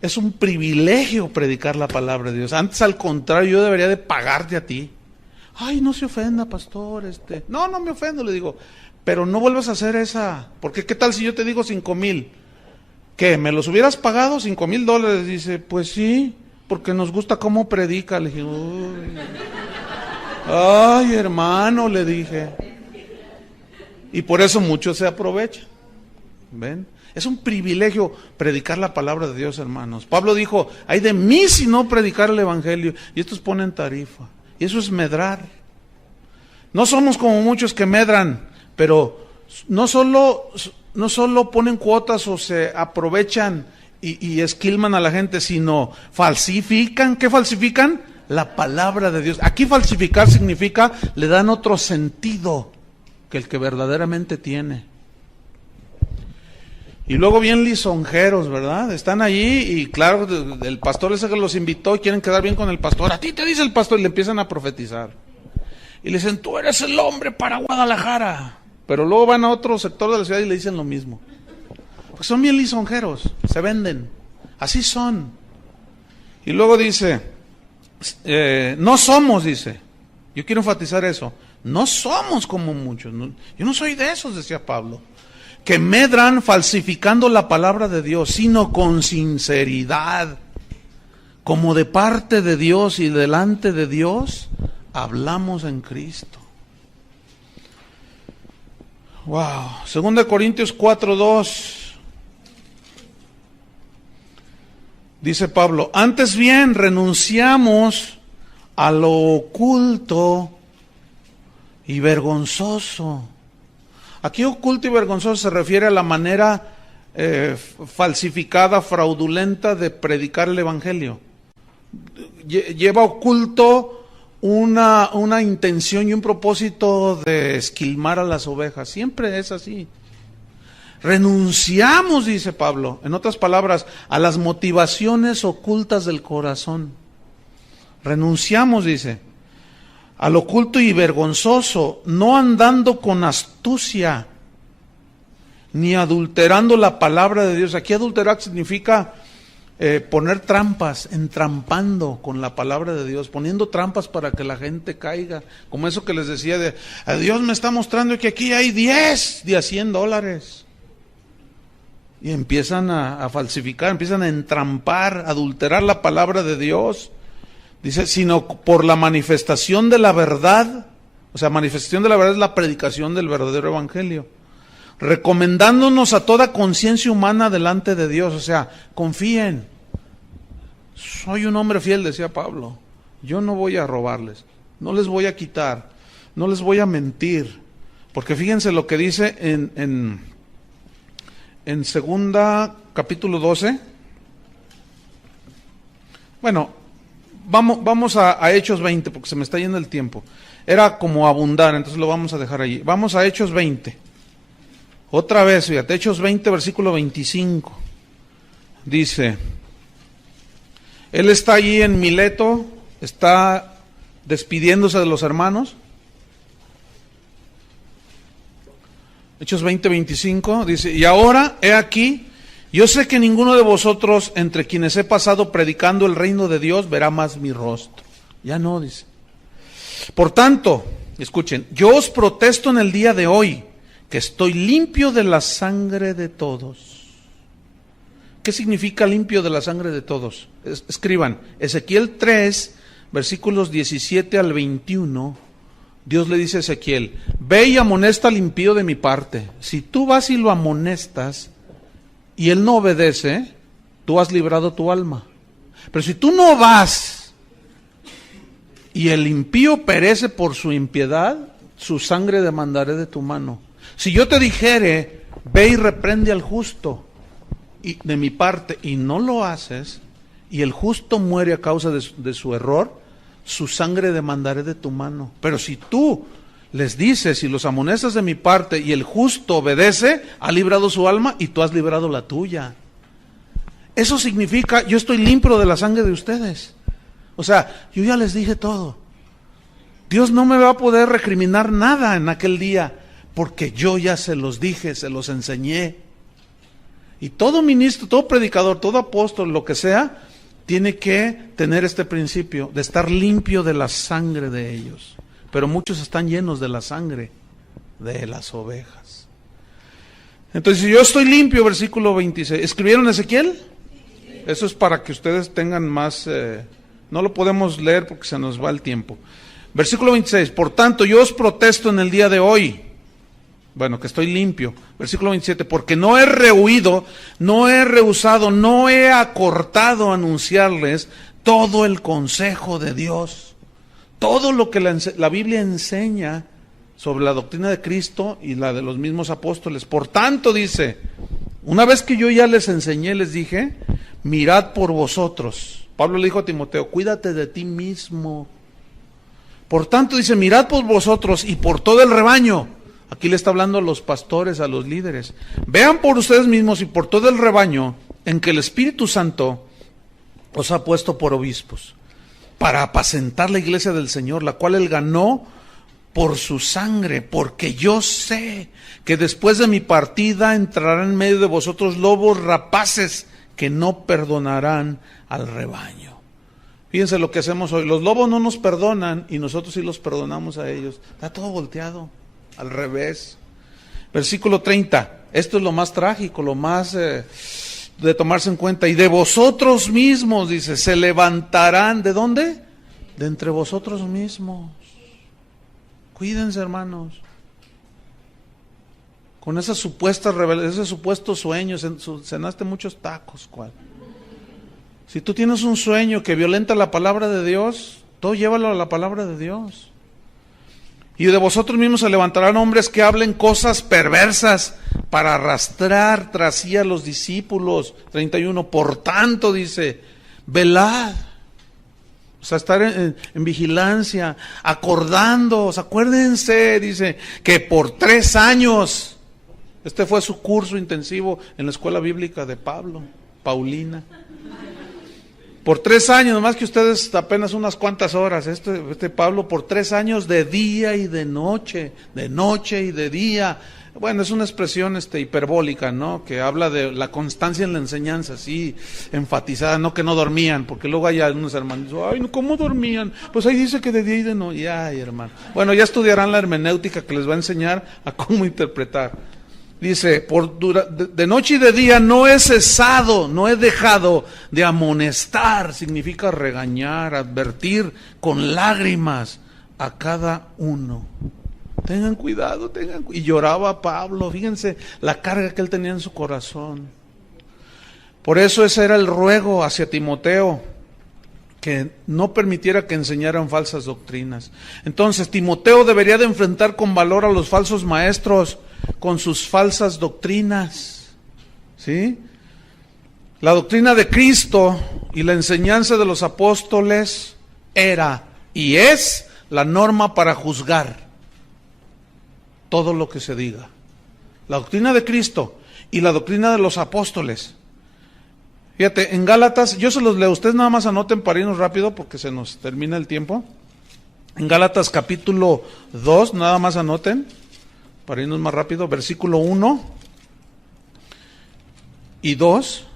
es un privilegio predicar la palabra de Dios. Antes, al contrario, yo debería de pagarte a ti. Ay, no se ofenda, pastor. No me ofendo, le digo. Pero no vuelvas a hacer esa, porque ¿qué tal si yo te digo 5,000? ¿Qué? ¿Me los hubieras pagado $5,000? Dice, pues sí, porque nos gusta cómo predica. Le dije, uy. Ay, hermano, le dije. Y por eso muchos se aprovechan. ¿Ven? Es un privilegio predicar la palabra de Dios, hermanos. Pablo dijo, ay de mí si no predicar el evangelio. Y estos ponen tarifa. Y eso es medrar. No somos como muchos que medran. Pero no solo ponen cuotas o se aprovechan y esquilman a la gente, sino falsifican. ¿Qué falsifican? La palabra de Dios. Aquí falsificar significa, le dan otro sentido que el que verdaderamente tiene. Y luego bien lisonjeros, ¿verdad? Están allí y claro, el pastor ese que los invitó y quieren quedar bien con el pastor. A ti te dice el pastor y le empiezan a profetizar. Y le dicen, tú eres el hombre para Guadalajara. Pero luego van a otro sector de la ciudad y le dicen lo mismo. Pues son bien lisonjeros, se venden. Así son. Y luego dice, No somos, dice, yo quiero enfatizar eso, no somos como muchos, yo no soy de esos, decía Pablo, que medran falsificando la palabra de Dios, sino con sinceridad, como de parte de Dios y delante de Dios, hablamos en Cristo. Wow. 2 Corintios 4:2. Dice Pablo, antes bien renunciamos a lo oculto y vergonzoso. Aquí oculto y vergonzoso se refiere a la manera falsificada, fraudulenta de predicar el Evangelio. Lleva oculto una intención y un propósito de esquilmar a las ovejas. Siempre es así. Renunciamos, dice Pablo, en otras palabras, a las motivaciones ocultas del corazón. Renunciamos, dice, al oculto y vergonzoso, no andando con astucia, ni adulterando la palabra de Dios. Aquí adulterar significa poner trampas, entrampando con la palabra de Dios, poniendo trampas para que la gente caiga. Como eso que les decía de, Dios me está mostrando que aquí hay 10 de a $100. Y empiezan a falsificar, empiezan a entrampar, a adulterar la palabra de Dios. Dice, sino por la manifestación de la verdad. O sea, manifestación de la verdad es la predicación del verdadero evangelio. Recomendándonos a toda conciencia humana delante de Dios. O sea, confíen. Soy un hombre fiel, decía Pablo. Yo no voy a robarles, no les voy a quitar, no les voy a mentir. Porque fíjense lo que dice en 2 capítulo 12. Bueno, vamos a Hechos 20, porque se me está yendo el tiempo. Era como abundar, entonces lo vamos a dejar allí. Vamos a Hechos 20. Otra vez, fíjate, Hechos 20, versículo 25. Dice, él está allí en Mileto, está despidiéndose de los hermanos. Hechos 20, 25, dice, y ahora, he aquí, yo sé que ninguno de vosotros, entre quienes he pasado predicando el reino de Dios, verá más mi rostro. Ya no, dice. Por tanto, escuchen, yo os protesto en el día de hoy, que estoy limpio de la sangre de todos. ¿Qué significa limpio de la sangre de todos? Escriban, Ezequiel 3, versículos 17 al 21, Dios le dice a Ezequiel, ve y amonesta al impío de mi parte. Si tú vas y lo amonestas y él no obedece, tú has librado tu alma. Pero si tú no vas y el impío perece por su impiedad, su sangre demandaré de tu mano. Si yo te dijere, ve y reprende al justo y de mi parte, y no lo haces, y el justo muere a causa de su error, su sangre demandaré de tu mano. Pero si tú les dices y los amonestas de mi parte y el justo obedece, ha librado su alma y tú has librado la tuya. Eso significa, yo estoy limpio de la sangre de ustedes. O sea, yo ya les dije todo. Dios no me va a poder recriminar nada en aquel día, porque yo ya se los dije, se los enseñé. Y todo ministro, todo predicador, todo apóstol, lo que sea, tiene que tener este principio de estar limpio de la sangre de ellos. Pero muchos están llenos de la sangre de las ovejas. Entonces, si yo estoy limpio, versículo 26. ¿Escribieron Ezequiel? Eso es para que ustedes tengan más... no lo podemos leer porque se nos va el tiempo. Versículo 26. Por tanto, yo os protesto en el día de hoy. Bueno, que estoy limpio. Versículo 27, porque no he rehuido, no he rehusado, no he acortado anunciarles todo el consejo de Dios. Todo lo que la Biblia enseña sobre la doctrina de Cristo y la de los mismos apóstoles. Por tanto, dice, una vez que yo ya les enseñé, les dije, mirad por vosotros. Pablo le dijo a Timoteo, cuídate de ti mismo. Por tanto, dice, mirad por vosotros y por todo el rebaño. Aquí le está hablando a los pastores, a los líderes. Vean por ustedes mismos y por todo el rebaño en que el Espíritu Santo os ha puesto por obispos, para apacentar la iglesia del Señor, la cual Él ganó por su sangre, porque yo sé que después de mi partida entrarán en medio de vosotros lobos rapaces que no perdonarán al rebaño. Fíjense lo que hacemos hoy. Los lobos no nos perdonan y nosotros sí los perdonamos a ellos. Está todo volteado, al revés. Versículo 30. Esto es lo más trágico, lo más de tomarse en cuenta. Y de vosotros mismos, dice, se levantarán. ¿De dónde? De entre vosotros mismos. Cuídense, hermanos. Con esas supuestas ese supuesto sueño, cenaste muchos tacos, ¿cuál? Si tú tienes un sueño que violenta la palabra de Dios, todo llévalo a la palabra de Dios. Y de vosotros mismos se levantarán hombres que hablen cosas perversas para arrastrar tras sí a los discípulos. 31. Por tanto, dice, velad. O sea, estar en vigilancia, acordándoos, acuérdense, dice, que por 3 años, este fue su curso intensivo en la escuela bíblica de Paulina. Por 3 años, nomás que ustedes apenas unas cuantas horas, este Pablo por 3 años de día y de noche y de día. Bueno, es una expresión hiperbólica, ¿no? Que habla de la constancia en la enseñanza, así enfatizada, no que no dormían, porque luego hay algunos hermanos, ay, ¿cómo dormían? Pues ahí dice que de día y de noche, ay, hermano. Bueno, ya estudiarán la hermenéutica que les va a enseñar a cómo interpretar. Dice, de noche y de día no he cesado, no he dejado de amonestar, significa regañar, advertir con lágrimas a cada uno. Tengan cuidado, y lloraba Pablo, fíjense la carga que él tenía en su corazón. Por eso ese era el ruego hacia Timoteo, que no permitiera que enseñaran falsas doctrinas. Entonces Timoteo debería de enfrentar con valor a los falsos maestros, con sus falsas doctrinas, ¿sí? La doctrina de Cristo y la enseñanza de los apóstoles era y es la norma para juzgar todo lo que se diga. La doctrina de Cristo y la doctrina de los apóstoles. Fíjate, en Gálatas, yo se los leo, ustedes nada más anoten para irnos rápido porque se nos termina el tiempo. En Gálatas capítulo 2, nada más anoten, para irnos más rápido, versículo 1 y 2,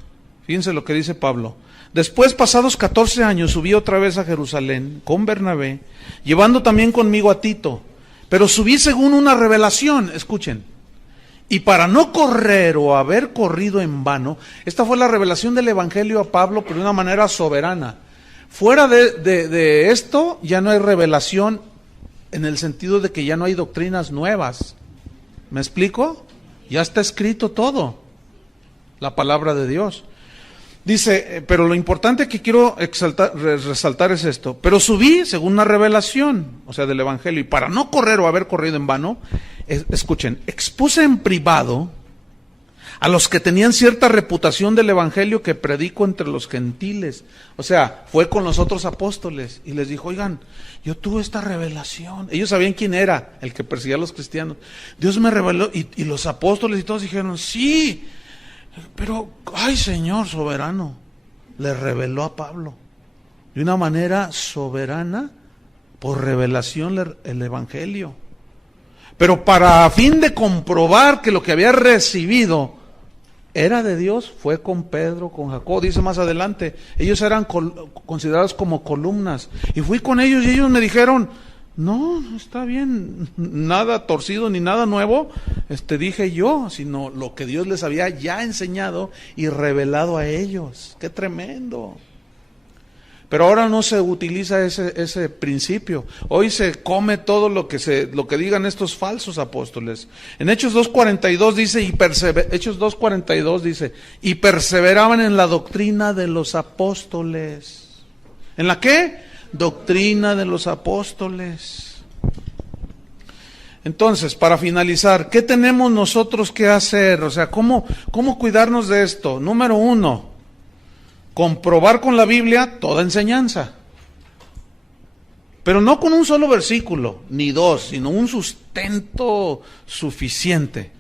fíjense lo que dice Pablo. Después, pasados 14 años, subí otra vez a Jerusalén con Bernabé, llevando también conmigo a Tito, pero subí según una revelación, escuchen, y para no correr o haber corrido en vano, esta fue la revelación del Evangelio a Pablo, pero de una manera soberana. Fuera de esto, ya no hay revelación en el sentido de que ya no hay doctrinas nuevas. ¿Me explico? Ya está escrito todo, la palabra de Dios. Dice, pero lo importante que quiero resaltar es esto. Pero subí según una revelación, o sea, del Evangelio, y para no correr o haber corrido en vano, escuchen, expuse en privado a los que tenían cierta reputación del Evangelio que predico entre los gentiles. O sea, fue con los otros apóstoles y les dijo, oigan, yo tuve esta revelación. Ellos sabían quién era el que perseguía a los cristianos. Dios me reveló, y los apóstoles y todos dijeron, sí, pero, ay, Señor soberano, le reveló a Pablo de una manera soberana, por revelación, el Evangelio. Pero para fin de comprobar que lo que había recibido era de Dios, fue con Pedro, con Jacob, dice más adelante, ellos eran considerados como columnas, y fui con ellos y ellos me dijeron, no está bien, nada torcido ni nada nuevo, dije yo, sino lo que Dios les había ya enseñado y revelado a ellos. ¡Qué tremendo! Pero ahora no se utiliza ese principio. Hoy se come todo lo que digan estos falsos apóstoles. En Hechos 2:42 dice, Hechos 2:42 dice, y perseveraban en la doctrina de los apóstoles. ¿En la qué? Doctrina de los apóstoles. Entonces, para finalizar, ¿qué tenemos nosotros que hacer? O sea, ¿cómo cuidarnos de esto? Número 1, comprobar con la Biblia toda enseñanza. Pero no con un solo versículo, ni 2, sino un sustento suficiente.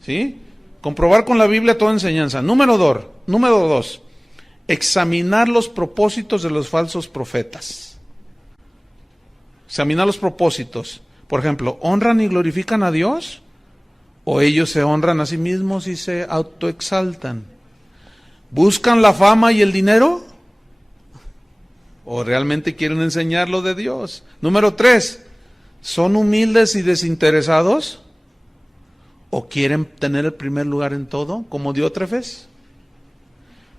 ¿Sí? Comprobar con la Biblia toda enseñanza. Número 2, examinar los propósitos de los falsos profetas. Examinar los propósitos. Por ejemplo, ¿honran y glorifican a Dios? ¿O ellos se honran a sí mismos y se autoexaltan? ¿Buscan la fama y el dinero? ¿O realmente quieren enseñar lo de Dios? Número 3, ¿son humildes y desinteresados? ¿O quieren tener el primer lugar en todo, como Diótrefes?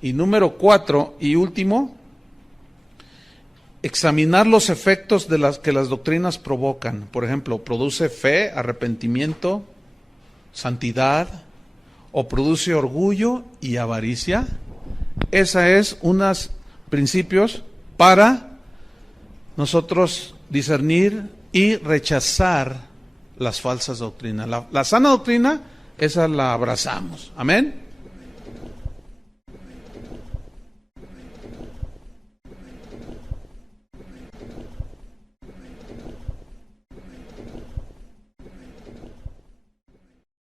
Y número 4 y último, examinar los efectos de las que las doctrinas provocan. Por ejemplo, ¿produce fe, arrepentimiento, santidad? ¿O produce orgullo y avaricia? Esa es unos principios para nosotros discernir y rechazar las falsas doctrinas. La sana doctrina, esa la abrazamos. Amén.